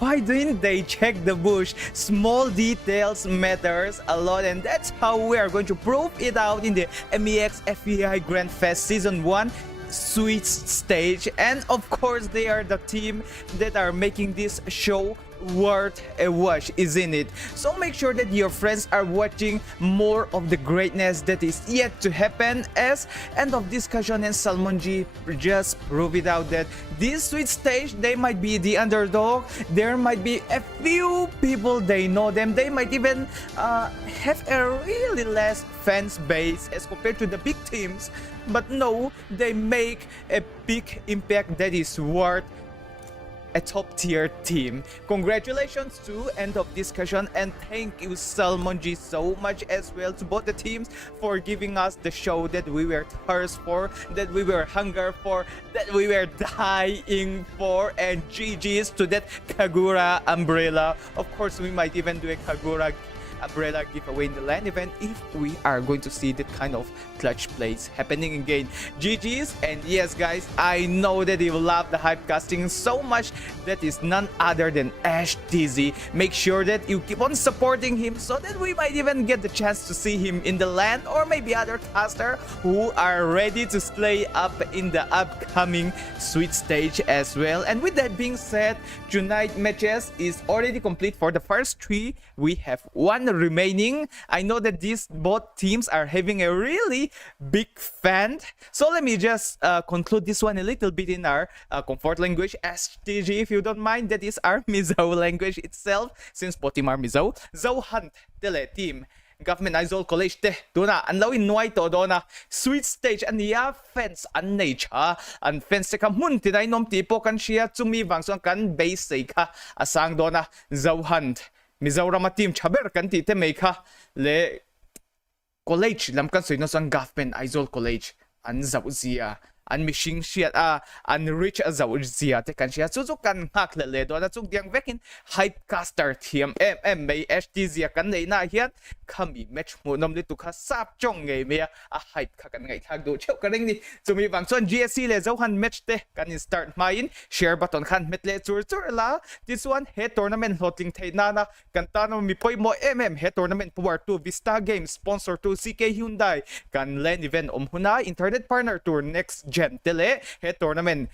Why didn't they check the bush? Small details matters a lot, and that's how we are going to prove it out in the MEX FEAI Grand Fest Season 1 Sweet stage. And of course, they are the team that are making this show worth a watch, isn't it? So make sure that your friends are watching more of the greatness that is yet to happen, as end of discussion and Salmoni just prove it out that this sweet stage, they might be the underdog. There might be a few people, they know them, they might even have a really less fans base as compared to the big teams, but no, they make a big impact that is worth a top tier team. Congratulations to end of discussion, and thank you Salmoni so much as well to both the teams for giving us the show that we were thirst for, that we were hunger for, that we were dying for. And GG's to that Kagura umbrella. Of course, we might even do a Kagura umbrella giveaway in the LAN event if we are going to see that kind of clutch plays happening again. GG's, and yes guys, I know that you love the hype casting so much. That is none other than Ash TZ. Make sure that you keep on supporting him so that we might even get the chance to see him in the LAN, or maybe other caster who are ready to slay up in the upcoming sweet stage as well. And with that being said, tonight matches is already complete for the first 3. We have 1 remaining. I know that these both teams are having a really big fan, so let me just conclude this one a little bit in our comfort language, STG, if you don't mind. That is our Mizo language itself, since Potimar Mizo. Zohan tele team government Isol college te dona an lawin nuai to dona sweet stage an ya fans an nature an fans te ka mun ti dai nom ti po kan sia chumi wang so kan base ka asang dona Zohan Mizoram team chaber kan ti te me kha le college lam kan soino sang government Isol college an zauzia an mishing shiat an rich as zauzia te kan sia chu kan hak le dona chung diang vekin hype caster team may htz kan nei na hian khami match mu nom li tu kha sap chong nge me a hype kha kan ngai thak do cheu ka ring ni chumi wang chon gsc le Zohan match te kan start main share button khan met le chur la this one head tournament hotling thei na kan ta no mi poi mo head tournament power 2 vista games sponsor to ck hyundai kan LAN event huna internet partner tour next gen tele head tournament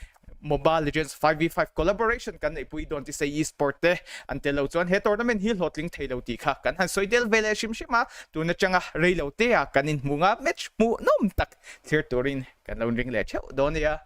Mobile Legends 5v5 collaboration kan ipui don ti say esport te antelo chuan he tournament hil hotling thailo ti kha kan han soidel vele shima tu na changa reilo te kanin munga match mu nom tak thir turin kan lo ring le cheu don ya.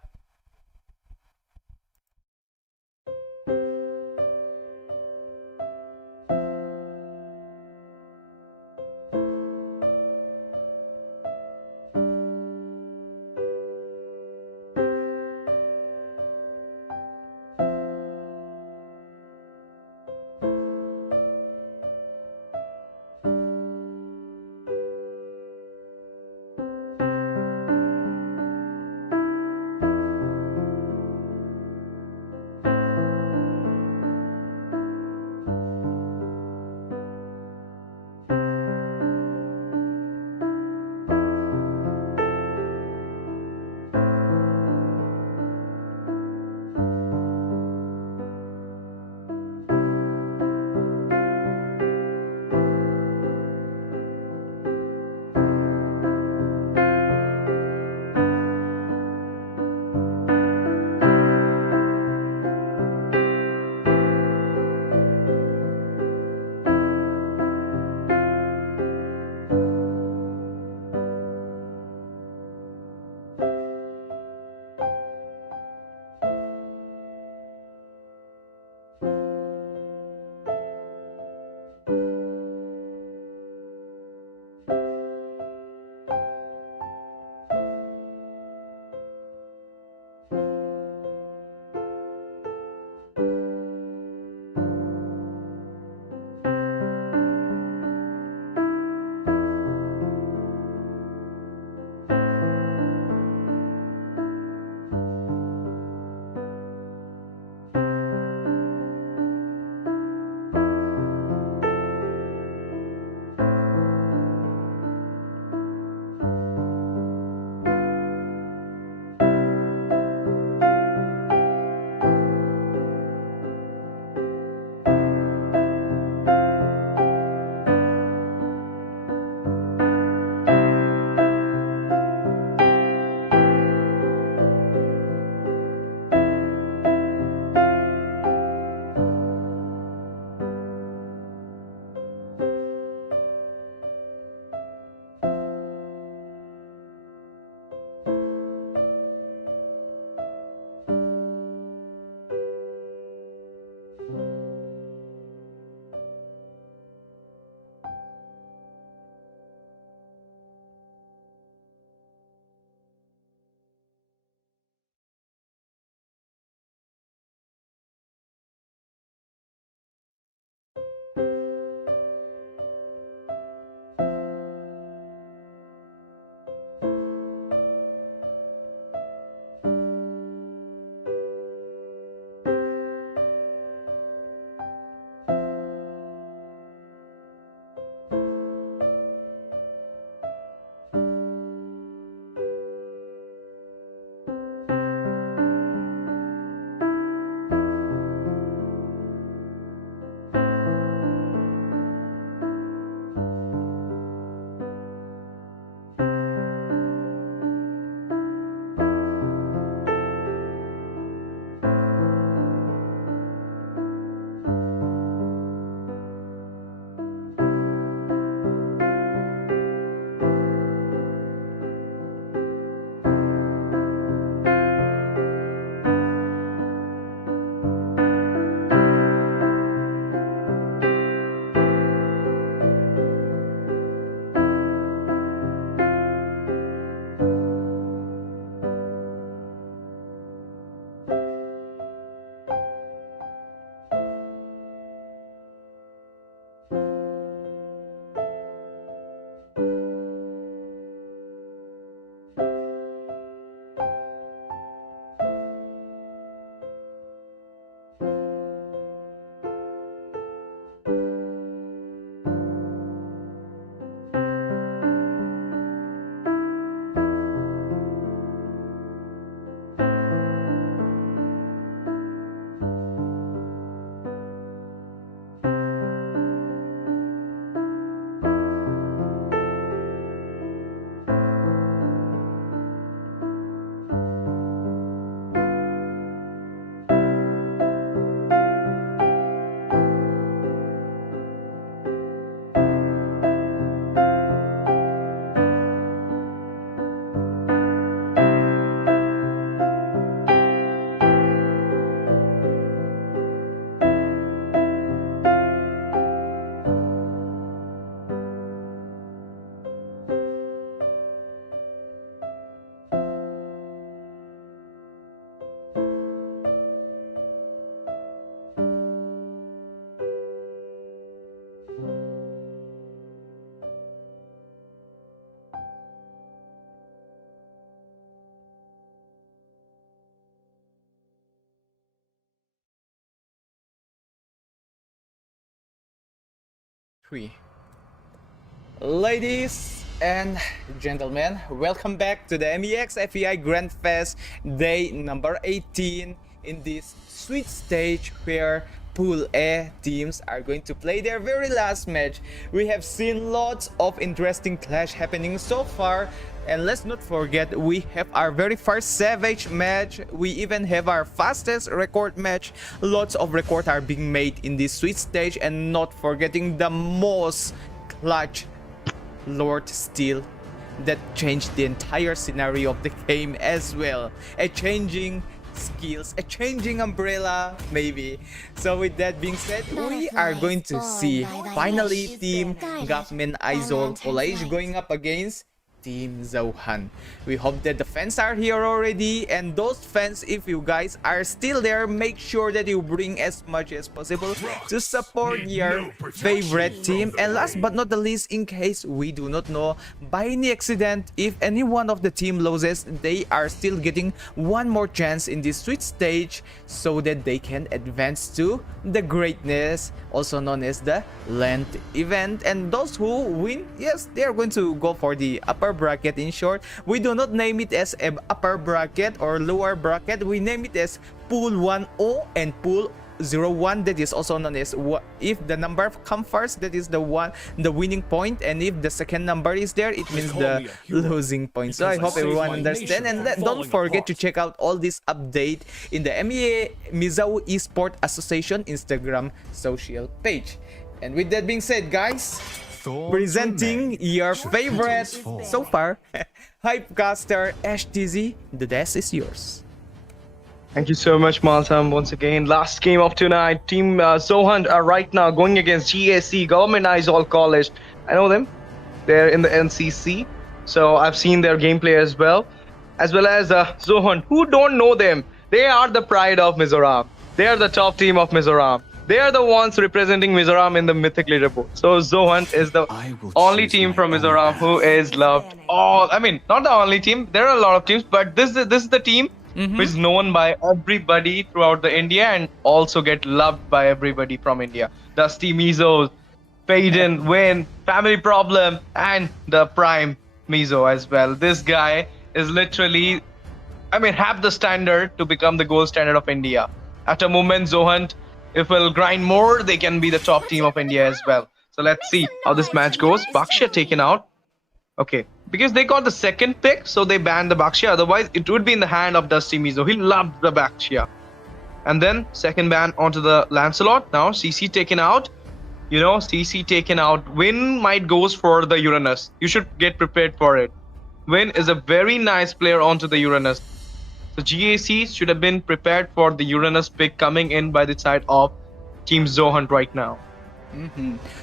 3. Ladies and gentlemen, welcome back to the MEX FEI Grand Fest day number 18 in this sweet stage where Pool A teams are going to play their very last match. We have seen lots of interesting clash happening so far, and let's not forget we have our very first Savage match. We even have our fastest record match. Lots of records are being made in this sweet stage, and not forgetting the most clutch Lord Steel that changed the entire scenario of the game as well. A changing skills, a changing umbrella maybe. So with that being said, we are going to see finally Team Government Isol Polaris going up against Team Zohan. We hope that the fans are here already, and those fans, if you guys are still there, make sure that you bring as much as possible to support your favorite team. And last but not the least, in case we do not know, by any accident, if any one of the team loses, they are still getting one more chance in this sweet stage so that they can advance to the greatness, also known as the land event. And those who win, yes, they are going to go for the upper bracket. In short, we do not name it as a upper bracket or lower bracket. We name it as Pool 1-0 and Pool 0-1. That is also known as, if the number come first, that is the winning point, and if the second number is there, it means the losing point. So I hope everyone understand, and don't forget to check out all this update in the MEA Mizao Esport Association Instagram social page. And with that being said, guys, presenting your favorite so far, Hypecaster HTZ, the desk is yours. Thank you so much, Malsam. Once again, last game of tonight. Team Zohan are right now going against GAC, Government Isol College. I know them. They're in the NCC. So I've seen their gameplay as well as Zohan. Who don't know them? They are the pride of Mizoram. They are the top team of Mizoram. They are the ones representing Mizoram in the Mythic leaderboard. So Zohan is the only team from Mizoram who is loved. I mean, not the only team. There are a lot of teams, but this is the team who is known by everybody throughout the India and also get loved by everybody from India. Dusty Mizo, Faden, Win, Family Problem, and the Prime Mizo as well. This guy is literally, have the standard to become the gold standard of India. At a moment, Zohan, if we'll grind more, they can be the top team of India as well. So let's see how this match goes. Bakshia taken out. Okay, because they got the second pick, so they banned the Bakshia. Otherwise, it would be in the hand of Dusty Mizo. He loved the Bakshia. And then second ban onto the Lancelot. Now CC taken out. CC taken out. Win might goes for the Uranus. You should get prepared for it. Win is a very nice player onto the Uranus. So GAC should have been prepared for the Uranus pick coming in by the side of Team Zohan right now.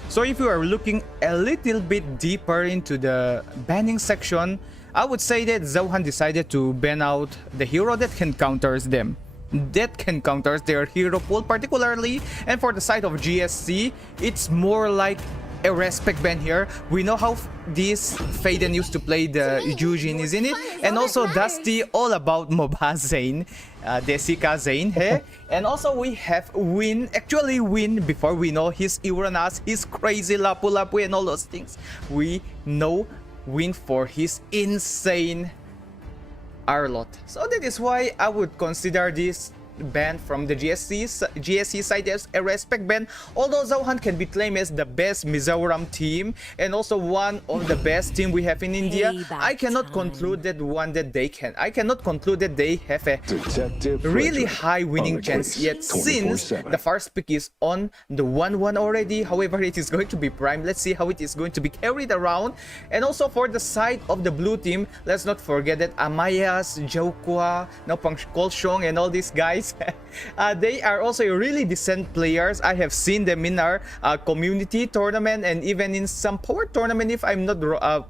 So if you are looking a little bit deeper into the banning section, I would say that Zohan decided to ban out the hero that can counters them. That can counters their hero pool particularly. And for the side of GSC, it's more like a respect ban here. We know how this Faden used to play the Yujin, isn't it? And also Dusty, all about MOBA Zane, Desika Zane, hey? And also we have Win, actually Win, before we know his Uranus, his crazy Lapu Lapu and all those things. We know Win for his insane Arlot. So that is why I would consider this ban from the GSC side as a respect ban, although Zohan can be claimed as the best Mizoram team and also one of the best team we have in India. I cannot conclude that I cannot conclude that they have a really high winning chance yet, since the first pick is on the 1-1 already. However, it is going to be prime. Let's see how it is going to be carried around. And also for the side of the blue team, let's not forget that Amayas, Jokwa, Kolshong and all these guys, they are also really decent players. I have seen them in our community tournament and even in some power tournament, if I'm not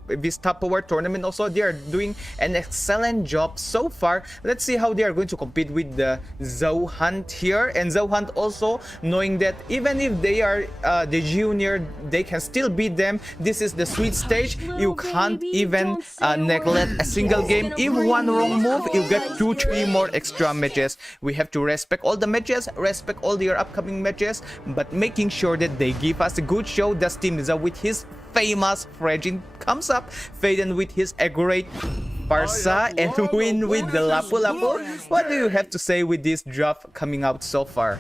this top power tournament also. They are doing an excellent job so far. Let's see how they are going to compete with the Zohan here. And Zohan also knowing that even if they are the junior, they can still beat them. This is the sweet stage. You can't even neglect a single game. If one wrong move, you get 2-3 more extra matches. We have to respect respect all the matches, respect all their upcoming matches, but making sure that they give us a good show. Dusty Miza with his famous Fragile comes up, Faden with his accurate Farsa, and win with the Lapu Lapu. What do you have to say with this draft coming out so far?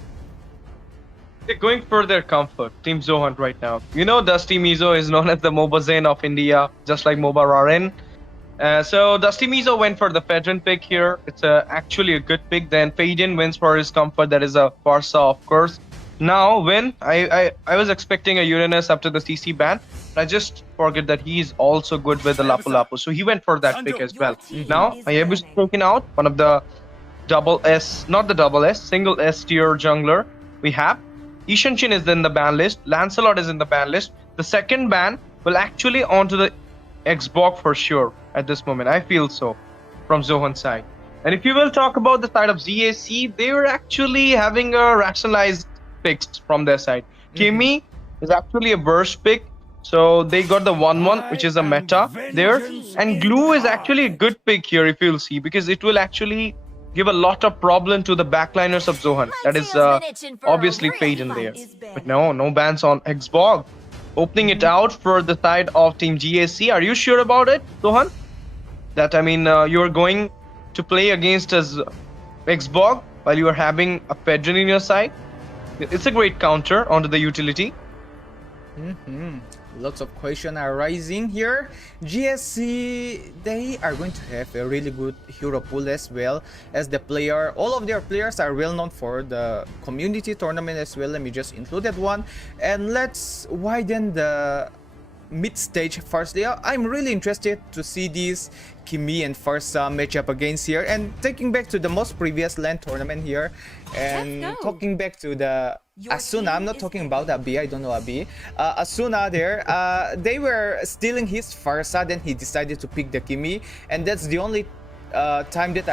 They're going for their comfort, Team Zohan right now. You know, Dusty Mizo is known as the MOBA Zen of India, just like MOBA Raren. So Dusty Mizo went for the Fedrin pick here. It's actually a good pick. Then Faden wins for his comfort. That is a Farsa, of course. Now, when I was expecting a Uranus after the CC ban, but I just forget that he is also good with the Lapu Lapu. So he went for that pick as well. Now, Ayabu is taken out, one of the double S, not the double S, single S tier jungler we have. Ishanshin is in the ban list. Lancelot is in the ban list. The second ban will actually onto the Xbox for sure at this moment. I feel so from Zohan's side. And if you will talk about the side of ZAC, they were actually having a rationalized picks from their side. Kimi is actually a burst pick. So they got the 1-1, which is a meta there. And Glue is actually a good pick here if you'll see, because it will actually give a lot of problem to the backliners of Zohan. That is obviously Faden there. But no bans on Xbox. Opening it out for the side of Team GAC. Are you sure about it, Zohan? That, I mean, you're going to play against us Xbox while you are having a Fedrin in your side? It's a great counter onto the utility. Lots of questions are rising here. GSC, they are going to have a really good hero pool as well as the player. All of their players are well known for the community tournament as well. Let me just include that one. And let's widen the mid stage firstly. I'm really interested to see this Kimi and Farsa matchup against here, and taking back to the most previous LAN tournament here, and talking back to the Asuna. I'm not talking about Abi, I don't know Abi. Asuna there, they were stealing his Farsa, then he decided to pick the Kimi, and that's the only time that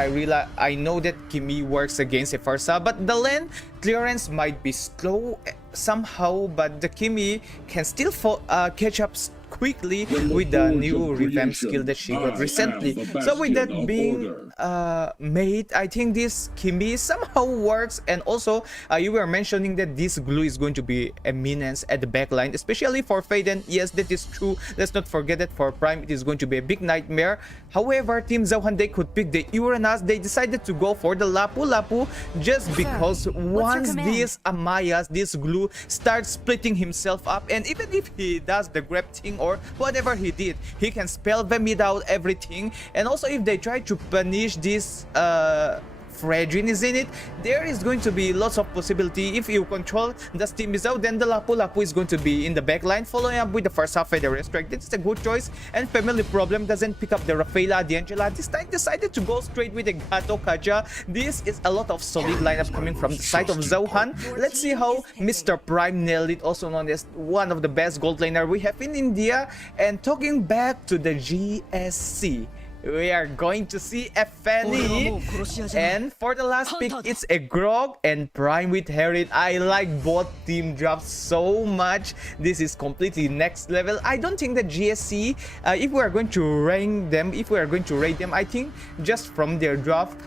I know that Kimi works against a Farsa. But the lane clearance might be slow somehow, but the Kimi can still catch up quickly with the new revamp skill that she got recently. So with that being made, I think this Kimi somehow works. And also you were mentioning that this glue is going to be a menace at the backline, especially for Faden. Yes, that is true. Let's not forget that for Prime it is going to be a big nightmare. However, Team Zohan, they could pick the Uranus. They decided to go for the Lapu Lapu just because once this Amayas, this glue starts splitting himself up, and even if he does the grab thing or whatever he did, he can spell them without everything. And also if they try to punish this Fredrin is in it, there is going to be lots of possibility. If you control the Steam is out, then the Lapu Lapu is going to be in the backline, following up with the first half Feather Strike. This is a good choice. And Family Problem doesn't pick up the Rafaela D'Angela. This time decided to go straight with the Gato Kaja. This is a lot of solid lineup coming from the side of Zohan. Let's see how Mr. Prime nailed it, also known as one of the best gold laner we have in India. And talking back to the GSC, we are going to see a Fanny, and for the last pick it's a Grog and Prime with Herod. I like both team drafts so much. This is completely next level. I don't think that GSC, if we are going to rank them, if we are going to rate them, I think just from their draft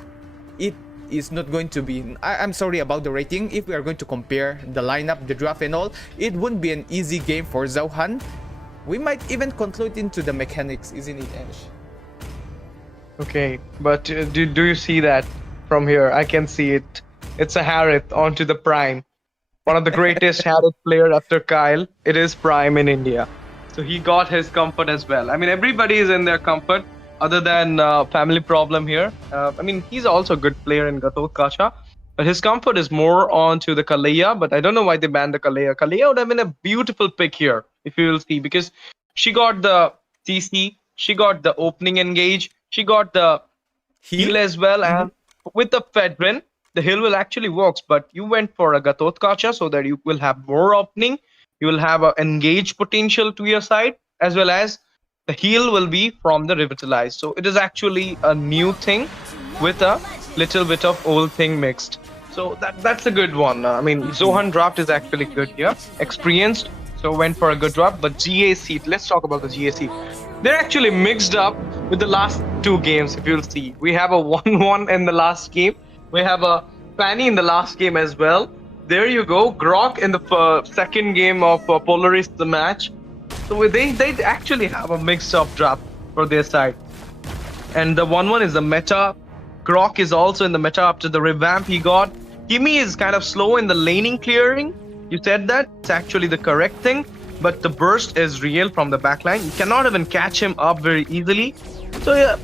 it is not going to be, I'm sorry about the rating. If we are going to compare the lineup, the draft and all, it wouldn't be an easy game for Zohan. We might even conclude into the mechanics, isn't it, Ash? Okay, but do you see that from here? I can see it. It's a Harith onto the Prime. One of the greatest Harith player after Kyle. It is Prime in India. So he got his comfort as well. I mean, everybody is in their comfort other than Family Problem here. I mean, he's also a good player in Gatot Kacha. But his comfort is more onto the Kalea. But I don't know why they banned the Kalea. Kalea would have been a beautiful pick here, if you will see. Because she got the CC. She got the opening engage. She got the heal as well, and with the Fedrin, the heal will actually works. But you went for a Gatot Kacha so that you will have more opening. You will have an engage potential to your side, as well as the heal will be from the Revitalize. So it is actually a new thing with a little bit of old thing mixed. So that's a good one. I mean, Zohan draft is actually good here. Experienced, so went for a good draft. But GAC, let's talk about the GAC. They're actually mixed up with the last two games, if you'll see. We have a 1-1 in the last game. We have a Fanny in the last game as well. There you go. Grok in the second game of Polaris the match. So they actually have a mix-up draft for their side. And the 1-1 is the meta. Grok is also in the meta after the revamp he got. Kimi is kind of slow in the laning clearing. You said that. It's actually the correct thing. But the burst is real from the backline. You cannot even catch him up very easily. So yeah,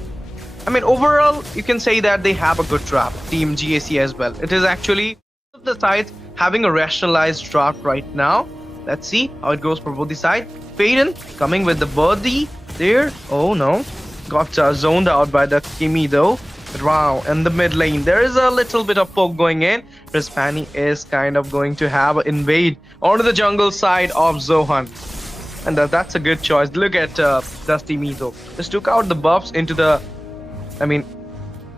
I mean, overall, you can say that they have a good draft. Team GAC as well. It is actually the sides having a rationalized draft right now. Let's see how it goes for both the sides. Faden coming with the birdie there. Oh no. Got zoned out by the Kimi though. But wow, in the mid lane, there is a little bit of poke going in. Fanny is kind of going to have invade onto the jungle side of Zohan. And that's a good choice. Look at Dusty Mizo. Just took out the buffs into the,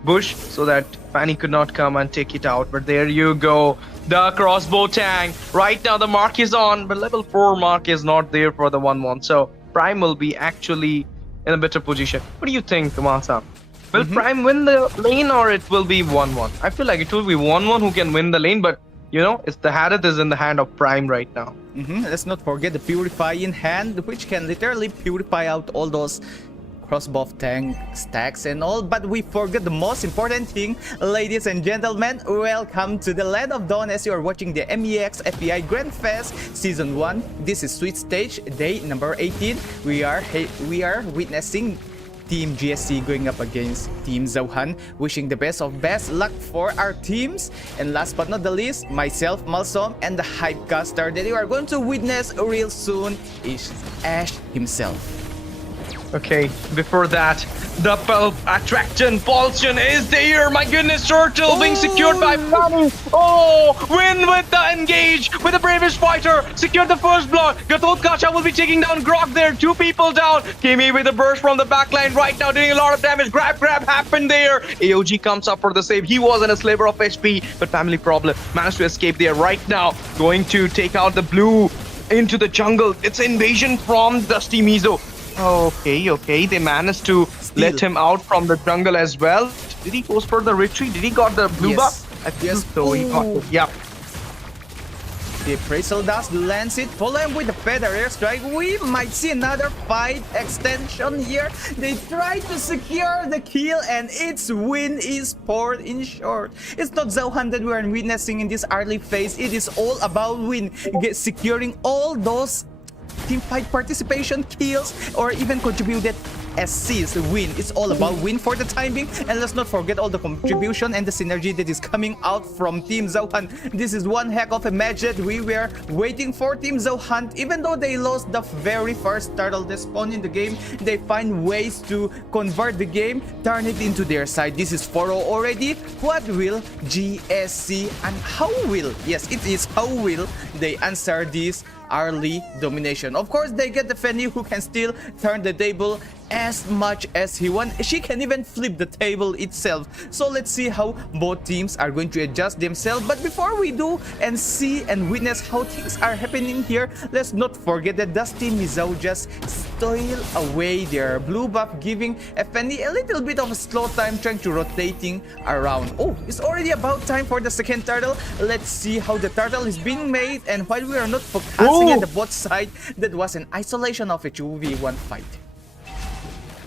bush so that Fanny could not come and take it out. But there you go. The crossbow tank. Right now the mark is on, but level 4 mark is not there for the 1-1. So Prime will be actually in a better position. What do you think, Masa? Will Prime win the lane or it will be 1-1? I feel like it will be 1-1 who can win the lane, but you know, it's the Hadith is in the hand of Prime right now. Let's not forget the Purify in hand, which can literally purify out all those crossbow tank stacks and all. But we forget the most important thing. Ladies and gentlemen, welcome to the Land of Dawn as you are watching the MEX FEAI Grand Fest Season 1. This is Sweet Stage, day number 18. We are witnessing Team GSC going up against Team Zohan. Wishing the best of best luck for our teams. And last but not the least, myself, Malsom, and the Hypecaster that you are going to witness real soon is Ash himself. Okay, before that, the attraction Pulsion is there. My goodness, Turtle being secured by Fanny. Oh, win with the engage with the bravest fighter. Secured the first block. Gatot Kacha will be taking down Grok there. 2 people down. Kimi with a burst from the backline right now, doing a lot of damage. Grab happened there. AOG comes up for the save. He was in a sliver of HP, but family problem managed to escape there right now. Going to take out the blue into the jungle. It's invasion from Dusty Mizo. Okay. They managed to let him out from the jungle as well. Did he go for the retreat? Did he got the blue buff? I think so. He got it. Yep. The appraisal dust lands it. Follow him with the feather airstrike. We might see another fight extension here. They try to secure the kill and its win is poured in short. It's not Zohan that we are witnessing in this early phase. It is all about win. Securing all those teamfight participation kills or even contributed assists win. It's all about win for the time being, and let's not forget all the contribution and the synergy that is coming out from Team Zohan. This is one heck of a match that we were waiting for. Team Zohan, even though they lost the very first turtle they spawned in the game, they find ways to convert the game, turn it into their side. This is 4-0 already. What will GSC and how will, yes, it is how will they answer this early domination? Of course, they get the Fanny who can still turn the table as much as he wants. She can even flip the table itself. So let's see how both teams are going to adjust themselves. But before we do and see and witness how things are happening here, let's not forget that Dusty Mizo just stole away their blue buff, giving Fanny a little bit of a slow time trying to rotating around. Oh, it's already about time for the second turtle. Let's see how the turtle is being made, and while we are not focusing at the bot side, that was an isolation of a 2v1 fight.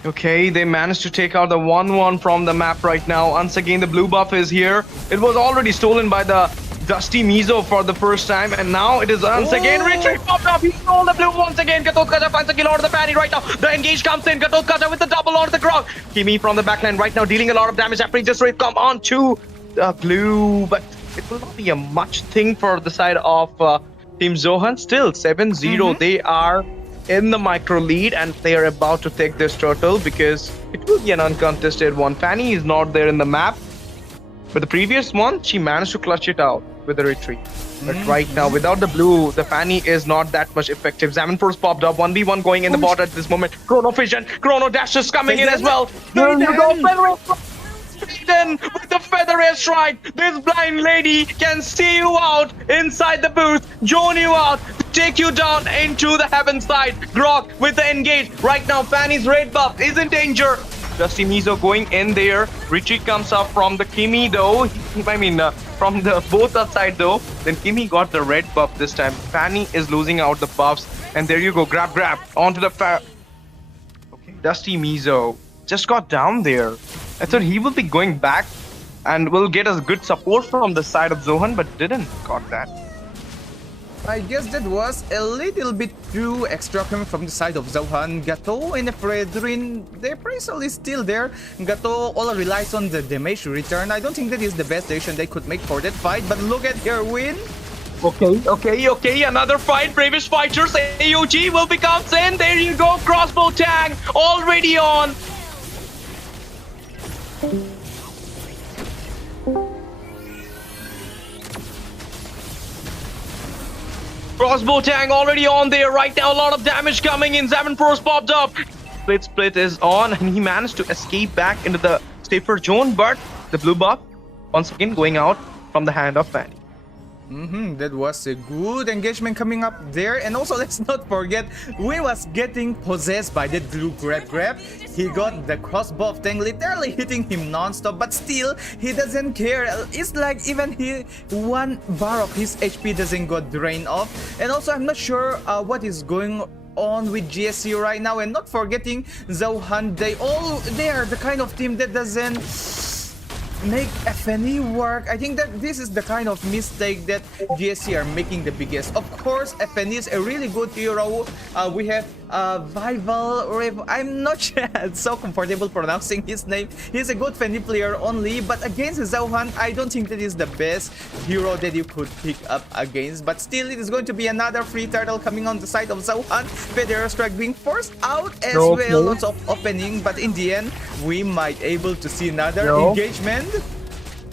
Okay, they managed to take out the 1-1 from the map right now. Once again, the blue buff is here. It was already stolen by the Dusty Mizo for the first time, and now it is once again retreat popped up. He stole the blue once again. Gatot Kacha finds a kill onto the Fanny right now. The engage comes in. Gatot Kacha with the double onto the Grok. Kimi from the backline right now dealing a lot of damage after he just come on to the blue, but it will not be a much thing for the side of Team Zohan. Still 7-0. They are in the micro lead and they are about to take this turtle because it will be an uncontested one. Fanny is not there in the map, but the previous one she managed to clutch it out with a retreat. But right now, without the blue, the Fanny is not that much effective. Zamanpur's popped up, 1v1 going in the bot at this moment. Chrono Vision, Chrono Dash is coming in as well. There you go, Faden with the feather airstrike. This blind lady can see you out inside the booth, zone you out, take you down into the heaven side. Grok with the engage. Right now, Fanny's red buff is in danger. Dusty Mizo going in there. Retreat comes up from the Kimi though. He from the both side though. Then Kimmy got the red buff this time. Fanny is losing out the buffs, and there you go, grab onto the Okay, Dusty Mizo just got down there. I thought he will be going back and will get us good support from the side of Zohan, but didn't got that. I guess that was a little bit too extra coming from the side of Zohan. Gato and Fredrin, their appraisal is still there. Gato all relies on the damage return. I don't think that is the best decision they could make for that fight, but look at her win. Okay, another fight. Bravest Fighters, AOG will be comes in. There you go, crossbow tag already on. Crossbow tang already on there right now. A lot of damage coming in. Zavin Pros popped up. Split is on, and he managed to escape back into the safer zone. But the blue buff once again going out from the hand of Fanny. That was a good engagement coming up there. And also, let's not forget, we was getting possessed by that blue grab. He got the crossbow of Tang literally hitting him non-stop, but still, he doesn't care. It's like even one bar of his HP doesn't got drained off. And also, I'm not sure what is going on with GSC right now. And not forgetting Zohan, they are the kind of team that doesn't make FNE work. I think that this is the kind of mistake that GSC are making the biggest. Of course, FNE is a really good hero. We have Vival. I'm not so comfortable pronouncing his name. He's a good FNE player only, but against Zohan, I don't think that is the best hero that you could pick up against. But still, it is going to be another free turtle coming on the side of Zohan. Federer Strike being forced out as well. Lots of opening, but in the end, we might able to see another engagement.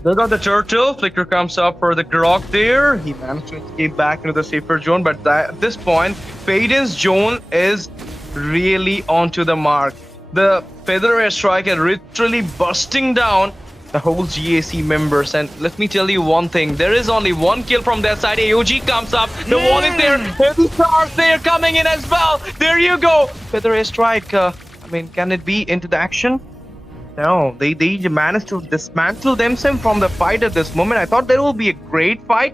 They got the turtle. Flicker comes up for the Grok there. He managed to escape back into the safer zone, but at this point, Faden's zone is really onto the mark. The Feather Strike is literally busting down the whole GAC members. And let me tell you one thing, there is only one kill from their side. AOG comes up. The wall is there. Heavy stars there coming in as well. There you go. Feather Strike. Can it be into the action? No, they managed to dismantle themselves from the fight at this moment. I thought there will be a great fight.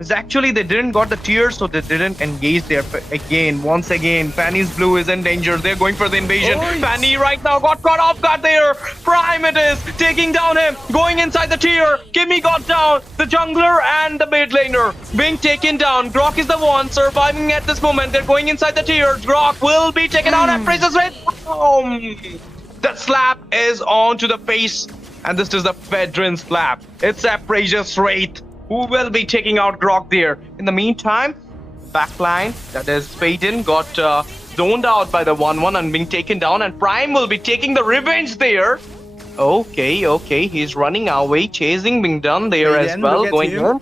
It's actually they didn't got the tears, so they didn't engage there again. Once again, Fanny's blue is in danger. They're going for the invasion. Fanny right now got caught off guard there. Prime it is taking down him, going inside the tier. Kimmy got down. The jungler and the mid laner being taken down. Grok is the one surviving at this moment. They're going inside the tier. Grok will be taken out and Princess Red. That slap is on to the face, and this is the Fedrin slap. It's a Precious Wraith who will be taking out Grok there. In the meantime, backline, that is Faden, got zoned out by the 1-1 and being taken down, and Prime will be taking the revenge there. Okay, he's running away, chasing being done there as well, going in.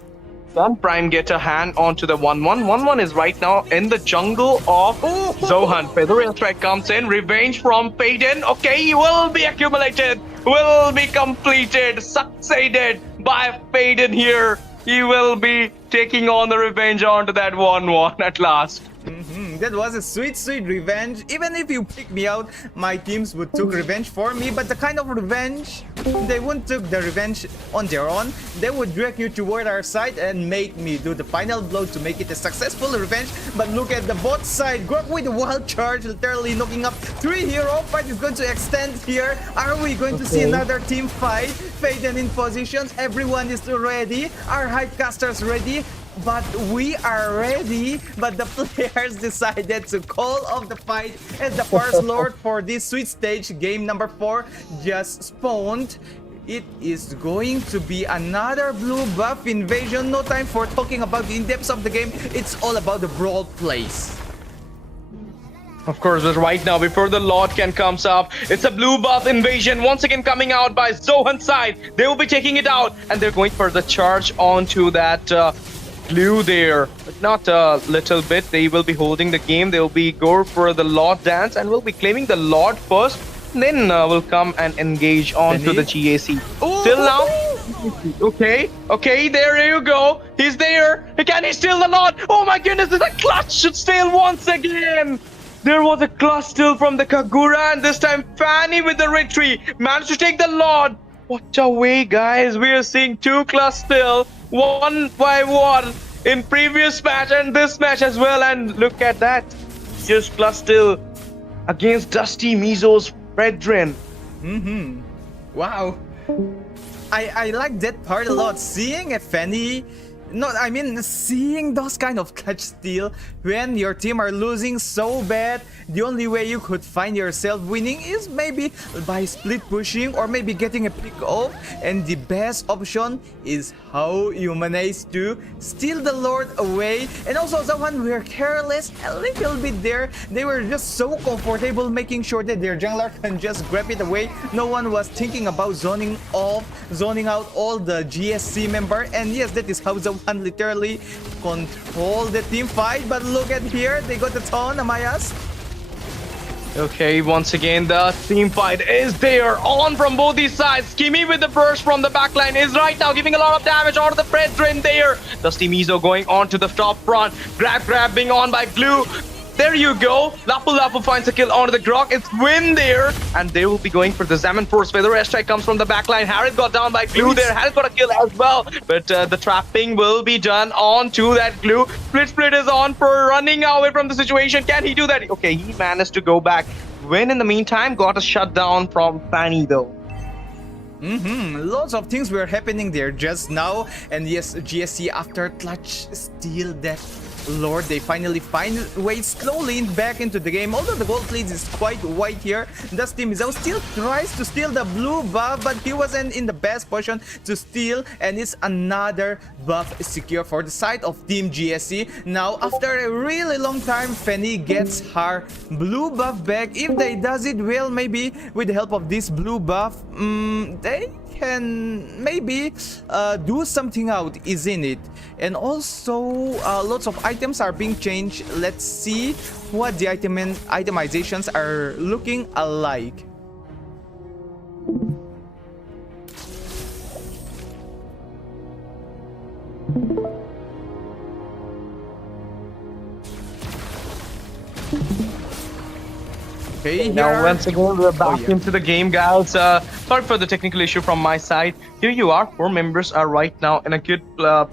Can Prime get a hand onto the 1-1? 1-1 is right now in the jungle of Zohan. Feather Strike comes in. Revenge from Faden. Okay, he will be accumulated. Will be completed. Succeeded by Faden here. He will be taking on the revenge onto that 1-1 at last. That was a sweet revenge. Even if you pick me out, my teams would took revenge for me. But the kind of revenge, they wouldn't took the revenge on their own. They would drag you toward our side and make me do the final blow to make it a successful revenge. But look at the bot side. Grok with the wild charge, literally knocking up 3 hero. Fight is going to extend here. Are we going to see another team fight? Faden in positions. Everyone is ready. Our hypecasters ready. But we are ready, but the players decided to call off the fight as the first lord for this sweet stage. Game number 4 just spawned. It is going to be another blue buff invasion. No time for talking about the in-depths of the game. It's all about the brawl plays. Of course, but right now, before the Lord can comes up, it's a blue buff invasion once again coming out by Zohan's side. They will be taking it out, and they're going for the charge onto that blue there, but not a little bit. They will be holding the game. They will be go for the Lord dance and will be claiming the Lord first. Then will come and engage onto the GAC. Till now, okay, there you go. He's there. Can he steal the Lord? Oh my goodness, it's a clutch steal once again. There was a clutch steal from the Kagura, and this time Fanny with the retreat managed to take the Lord. What a way, guys. We are seeing two class still, 1-1 in previous match and this match as well. And look at that. Just class still against Dusty Mizo's brethren. Wow. I like that part a lot. Seeing a Fanny, seeing those kind of clutch steal when your team are losing so bad, the only way you could find yourself winning is maybe by split pushing or maybe getting a pick off, and the best option is how you manage to steal the Lord away. And also Zohan were careless a little bit there. They were just so comfortable making sure that their jungler can just grab it away. No one was thinking about zoning out all the GSC member, and yes, that is how Zohan literally control the team fight. But look at here, they got the taunt, Amayas. Okay, once again, the team fight is there on from both these sides. Kimmy with the burst from the backline is right now giving a lot of damage onto the brethren there. Dusty Mizo going on to the top front. Grab being on by Glue. There you go. Lapu finds a kill onto the Grok. It's win there. And they will be going for the Zaman Force. Feather airstrike comes from the backline. Harith got down by Glue there. Harith got a kill as well. But the trapping will be done onto that Glue. Split is on for running away from the situation. Can he do that? Okay, he managed to go back. Win in the meantime got a shutdown from Fanny though. Lots of things were happening there just now. And yes, GSC after clutch steal that Lord, they finally find a way slowly back into the game. Although the gold lead is quite white here, Dusty Mizo still tries to steal the blue buff, but he wasn't in the best position to steal, and it's another buff secure for the side of Team GSC. Now, after a really long time, Fanny gets her blue buff back. If they does it well, maybe with the help of this blue buff, they can maybe do something out, isn't it? And also lots of items are being changed. Let's see what the itemizations are looking alike. Okay, now once again we're back into the game, guys. Sorry for the technical issue from my side. Here you are, 4 members are right now in a good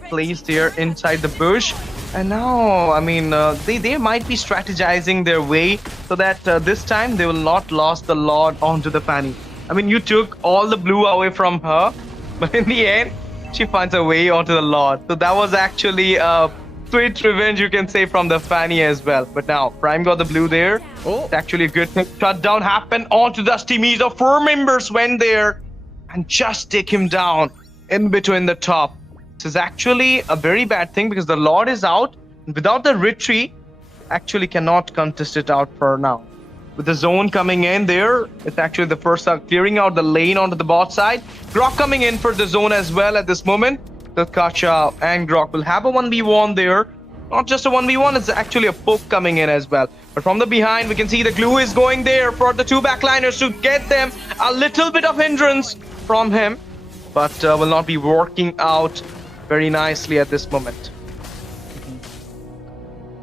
place there inside the bush. And now, I mean, they might be strategizing their way so that this time they will not lose the Lord onto the Fanny. I mean, you took all the blue away from her, but in the end, she finds a way onto the Lord. So that was actually sweet revenge, you can say, from the Fanny as well. But now Prime got the blue there. It's actually a good thing. Shutdown happened onto Dusty Mizo. 4 members went there and just take him down in between the top. This is actually a very bad thing because the Lord is out. Without the retreat, actually cannot contest it out for now. With the zone coming in there, it's actually the first clearing out the lane onto the bot side. Grok coming in for the zone as well at this moment. The Kacha and Grok will have a 1v1 there. Not just a 1v1, it's actually a poke coming in as well. But from the behind, we can see the glue is going there for the 2 backliners to get them a little bit of hindrance from him. But will not be working out very nicely at this moment.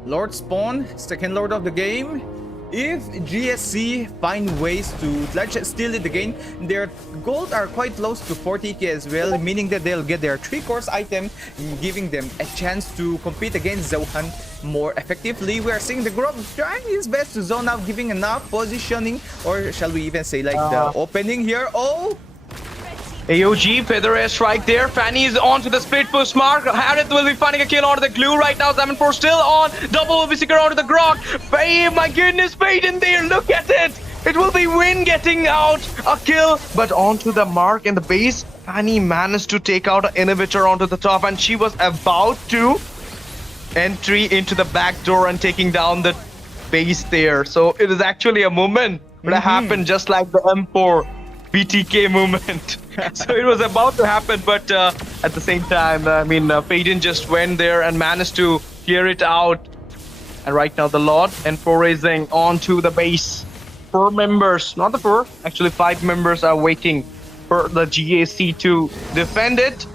Lord Spawn, second Lord of the game. If GSC find ways to steal it again, their gold are quite close to 40k as well, meaning that they'll get their 3-course item, giving them a chance to compete against Zohan more effectively. We are seeing the Grok trying his best to zone out, giving enough positioning, or shall we even say like the opening here. AOG, Feather airstrike there. Fanny is on to the split push mark. Harith will be finding a kill onto the glue right now. Zaman Force still on. Double will be secured onto the Grok. My goodness, Fade in there. Look at it. It will be Win getting out a kill. But onto the mark in the base, Fanny managed to take out an inhibitor onto the top. And she was about to entry into the back door and taking down the base there. So it is actually a moment that happened just like the M4 BTK movement. So it was about to happen, but at the same time, I mean, Payton just went there and managed to clear it out. And right now, the Lord and 4 raising onto the base. 4 members, not the 4, actually 5 members are waiting for the GAC to defend it.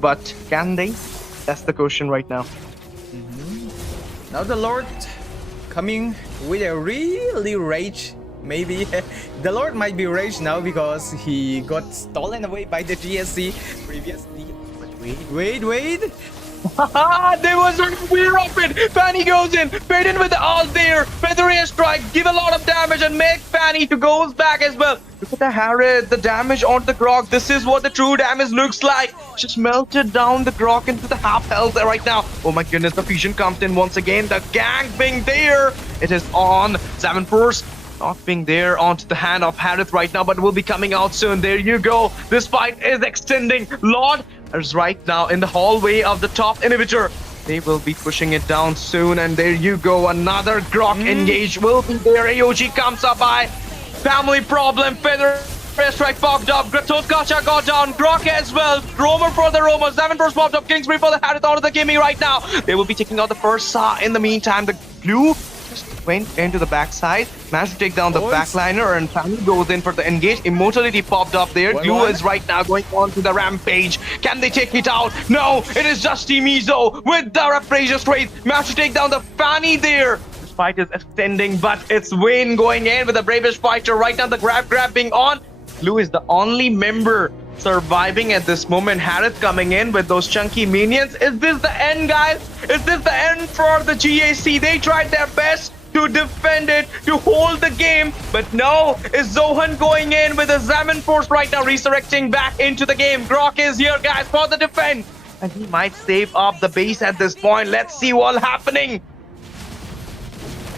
But can they? That's the question right now. Now the Lord coming with a really rage maybe the Lord might be raged now because he got stolen away by the GSC previously. But wait. There was a real rapid. Fanny goes in. Payton with the ult there. Feathery strike. Give a lot of damage and make Fanny to goes back as well. Look at the Harriet. The damage on the Grok. This is what the true damage looks like. Just melted down the Grok into the half health right now. Oh my goodness. The fusion comes in once again. The gang being there. It is on. 7 first. Not being there onto the hand of Harith right now, but will be coming out soon. There you go. This fight is extending. Lord is right now in the hallway of the top inhibitor. They will be pushing it down soon. And there you go. Another Grok engage will be there. AOG comes up by family problem. Feather strike popped up. Gratos Gacha got down. Grok as well. Roamer for the Roamer. 7 first popped up. Kingsbury for the Harith out of the gaming right now. They will be taking out the first Sa. In the meantime, the Glue just went into the backside, managed to take down the backliner, and Fanny goes in for the engage. Immortality popped up there. Glue is right now going on to the rampage. Can they take it out? No, it is just Team Mizo with the Rapacious Straight. Managed to take down the Fanny there. This fight is extending, but it's Wayne going in with the bravest fighter right now. The grab being on. Glue is the only member surviving at this moment. Harith coming in with those chunky minions. Is this the end, guys? Is this the end for the GAC? They tried their best to defend it, to hold the game, but no, is Zohan going in with a Zaman Force right now, resurrecting back into the game. Grok is here, guys, for the defense, and he might save up the base at this point. Let's see what's happening.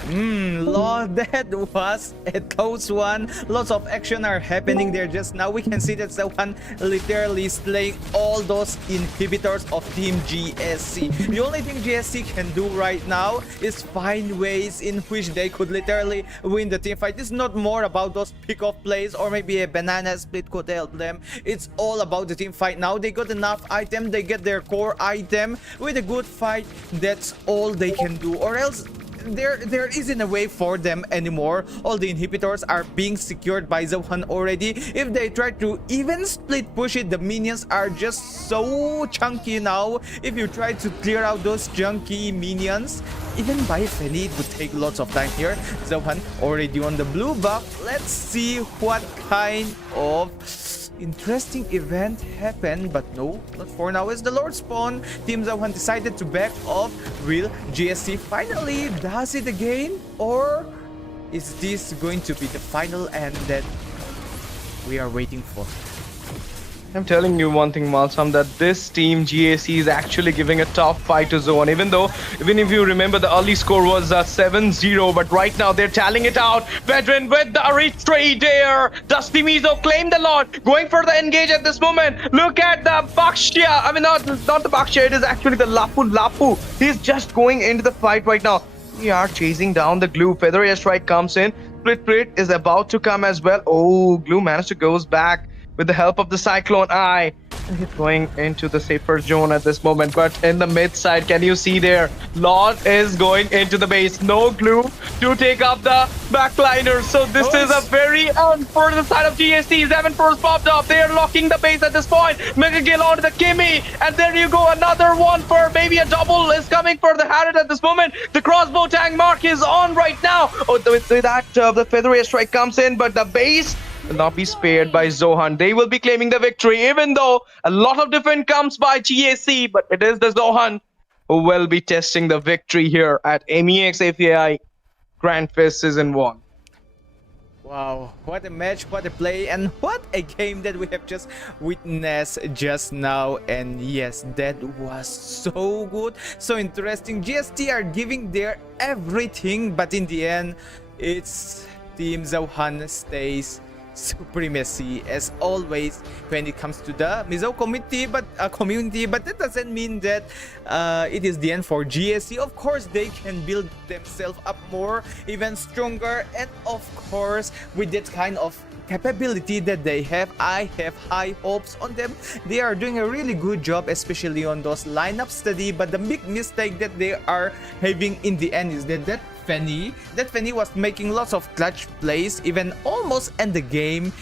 Lord, that was a close one. Lots of action are happening there just now. We can see that Zohan literally slaying all those inhibitors of Team GSC. The only thing GSC can do right now is find ways in which they could literally win the team fight. It's not more about those pick-off plays or maybe a banana split could help them. It's all about the team fight now. They got enough item. They get their core item with a good fight. That's all they can do, or else there isn't a way for them anymore. All the inhibitors are being secured by Zohan already. If they try to even split push it, the minions are just so chunky now. If you try to clear out those chunky minions, even by Fanny, it would take lots of time here. Zohan already on the blue buff. Let's see what kind of interesting event happened, but no, not for now. As the Lord spawn, Team Zohan decided to back off. Will GSC finally does it again, or is this going to be the final end that we are waiting for? I'm telling you one thing, Malsam, that this team GAC is actually giving a tough fight to Zohan. Even if you remember, the early score was 7-0, but right now they're tallying it out. Veteran with the retreat there. Dusty Mizo claim the Lord, going for the engage at this moment. Look at the Bakshia. I mean, not the Bakshia, it is actually the Lapu. He's just going into the fight right now. We are chasing down the Glue. Feather airstrike comes in. Split is about to come as well. Oh, Glue managed to goes back with the help of the Cyclone Eye. And he's going into the safer zone at this moment. But in the mid side, can you see there? Lord is going into the base. No Glue to take up the backliner. So this is a very for the side of GSC. 7 first popped up. They are locking the base at this point. Mega Gill onto the Kimmy. And there you go. Another one for maybe a double is coming for the Harriet at this moment. The crossbow tank mark is on right now. Oh, with that, the Feather strike comes in. But the base will not be spared by Zohan. They will be claiming the victory, even though a lot of defense comes by GAC, but it is the Zohan who will be testing the victory here at MEX FEAI Grand Fest Season 1. Wow, what a match, what a play, and what a game that we have just witnessed just now. And yes, that was so good, so interesting. GST are giving their everything, but in the end, it's Team Zohan stays supremacy as always when it comes to the Mizo community, but that doesn't mean that it is the end for GSC. Of course, they can build themselves up more, even stronger, and of course, with that kind of capability that they have, I have high hopes on them. They are doing a really good job, especially on those lineup study, but the big mistake that they are having in the end is that FEAI. That FEAI was making lots of clutch plays, even almost end the game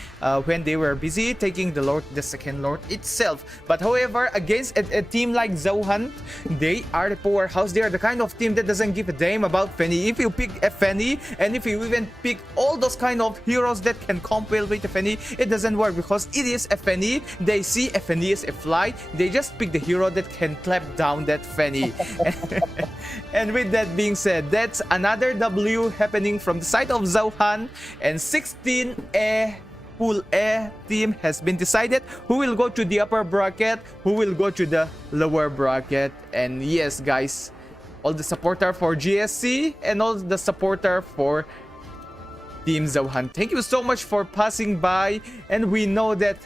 when they were busy taking the second Lord itself. But however, against a team like Zohan, they are the powerhouse. They are the kind of team that doesn't give a damn about FEAI. If you pick a FEAI, and if you even pick all those kind of heroes that can compare with a FEAI, it doesn't work because it is a FEAI. They see a FEAI as a fly. They just pick the hero that can clap down that FEAI. And with that being said, that's another W happening from the side of Zohan, and 16A Pool A team has been decided who will go to the upper bracket, who will go to the lower bracket. And yes guys, all the supporter for GSC and all the supporter for Team Zohan, thank you so much for passing by. And we know that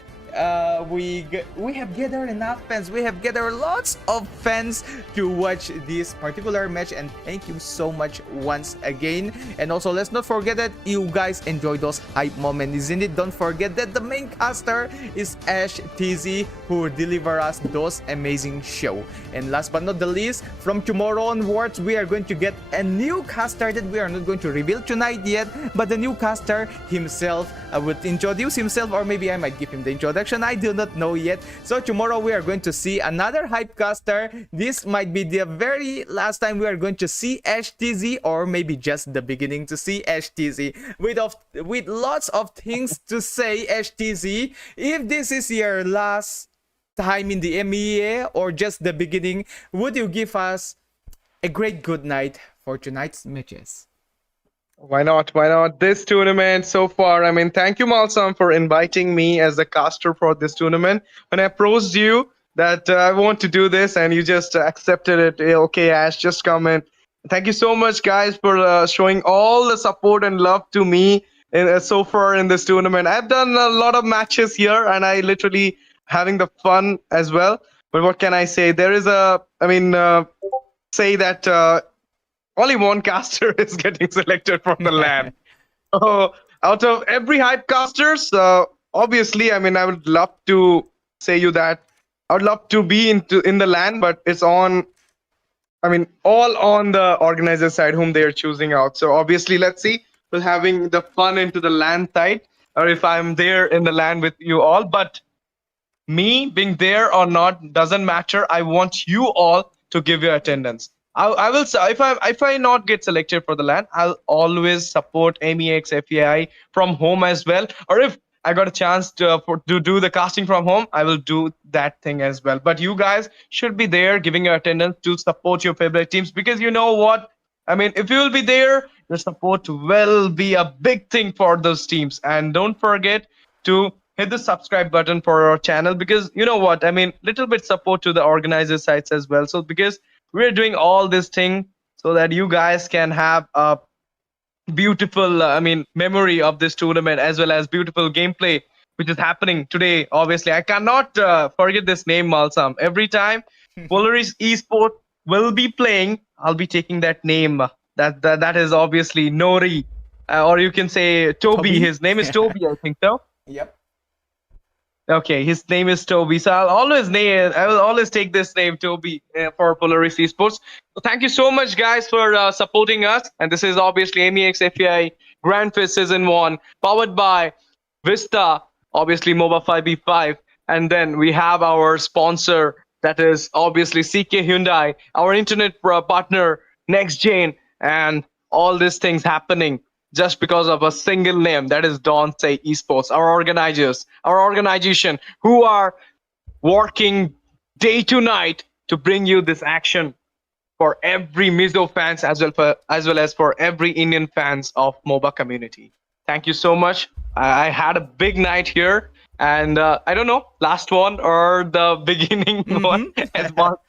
we have gathered enough fans, we have gathered lots of fans to watch this particular match, and thank you so much once again. And also, let's not forget that you guys enjoy those hype moments, isn't it? Don't forget that the main caster is Ash TZ, who deliver us those amazing show. And last but not the least, from tomorrow onwards, we are going to get a new caster that we are not going to reveal tonight yet, but the new caster himself would introduce himself, or maybe I might give him the introduction. I do not know yet. So tomorrow we are going to see another hype caster. This might be the very last time we are going to see Ash TZ, or maybe just the beginning to see Ash TZ. With lots of things to say, Ash TZ, if this is your last time in the MEA or just the beginning, would you give us a great good night for tonight's matches? Why not? Why not? This tournament so far, I mean, thank you, Malsam, for inviting me as the caster for this tournament. When I approached you that I want to do this, and you just accepted it. Okay, Ash, just come in. Thank you so much, guys, for showing all the support and love to me so far in this tournament. I've done a lot of matches here, and I literally having the fun as well. But what can I say? There is say that only one caster is getting selected from the LAN. So out of every hype casters, obviously, I mean, I would love to say you that I would love to be in the LAN, but it's on, I mean, all on the organizer side whom they are choosing out. So obviously, let's see, we're having the fun into the LAN side, or if I'm there in the LAN with you all. But me being there or not doesn't matter. I want you all to give your attendance. I will say if I not get selected for the LAN, I'll always support MEX FEAI from home as well. Or if I got a chance to do the casting from home, I will do that thing as well. But you guys should be there giving your attendance to support your favorite teams, because you know what? I mean, if you will be there, your support will be a big thing for those teams. And don't forget to hit the subscribe button for our channel, because you know what? I mean, little bit support to the organizer sites as well. So because we're doing all this thing so that you guys can have a beautiful, memory of this tournament, as well as beautiful gameplay, which is happening today. Obviously, I cannot forget this name, Malsam. Every time Polaris Esport will be playing, I'll be taking that name. That is obviously Nori, or you can say Toby. His name is Toby, I think so. Yep. Okay, his name is Toby. So I will always take this name, Toby, for Polaris Esports. So thank you so much, guys, for supporting us. And this is obviously MEX FEAI Grand Fest Season 1, powered by Vista, obviously MOBA 5v5. And then we have our sponsor, that is obviously CK Hyundai, our internet partner, NextGen, and all these things happening just because of a single name, that is Don't Say Esports. Our organizers, our organization, who are working day to night to bring you this action for every Mizo fans, as well as for every Indian fans of MOBA community. Thank you so much. I had a big night here, and I don't know, last one or the beginning one, as Mark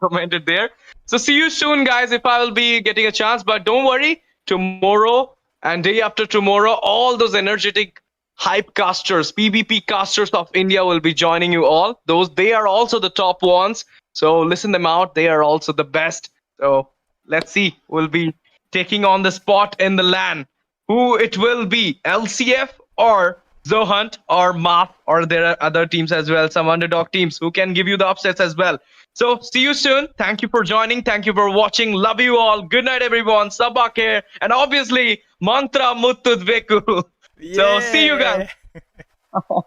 commented there. So see you soon, guys, if I will be getting a chance. But don't worry, tomorrow and day after tomorrow, all those energetic hype casters, PvP casters of India will be joining you all. They are also the top ones. So listen them out. They are also the best. So let's see. We'll be taking on the spot in the LAN. Who it will be, LCF or Zohan or MAF, or there are other teams as well, some underdog teams who can give you the upsets as well. So see you soon. Thank you for joining. Thank you for watching. Love you all. Good night, everyone. Sabak here. And obviously, mantra muttudveku. So see you guys. Yeah.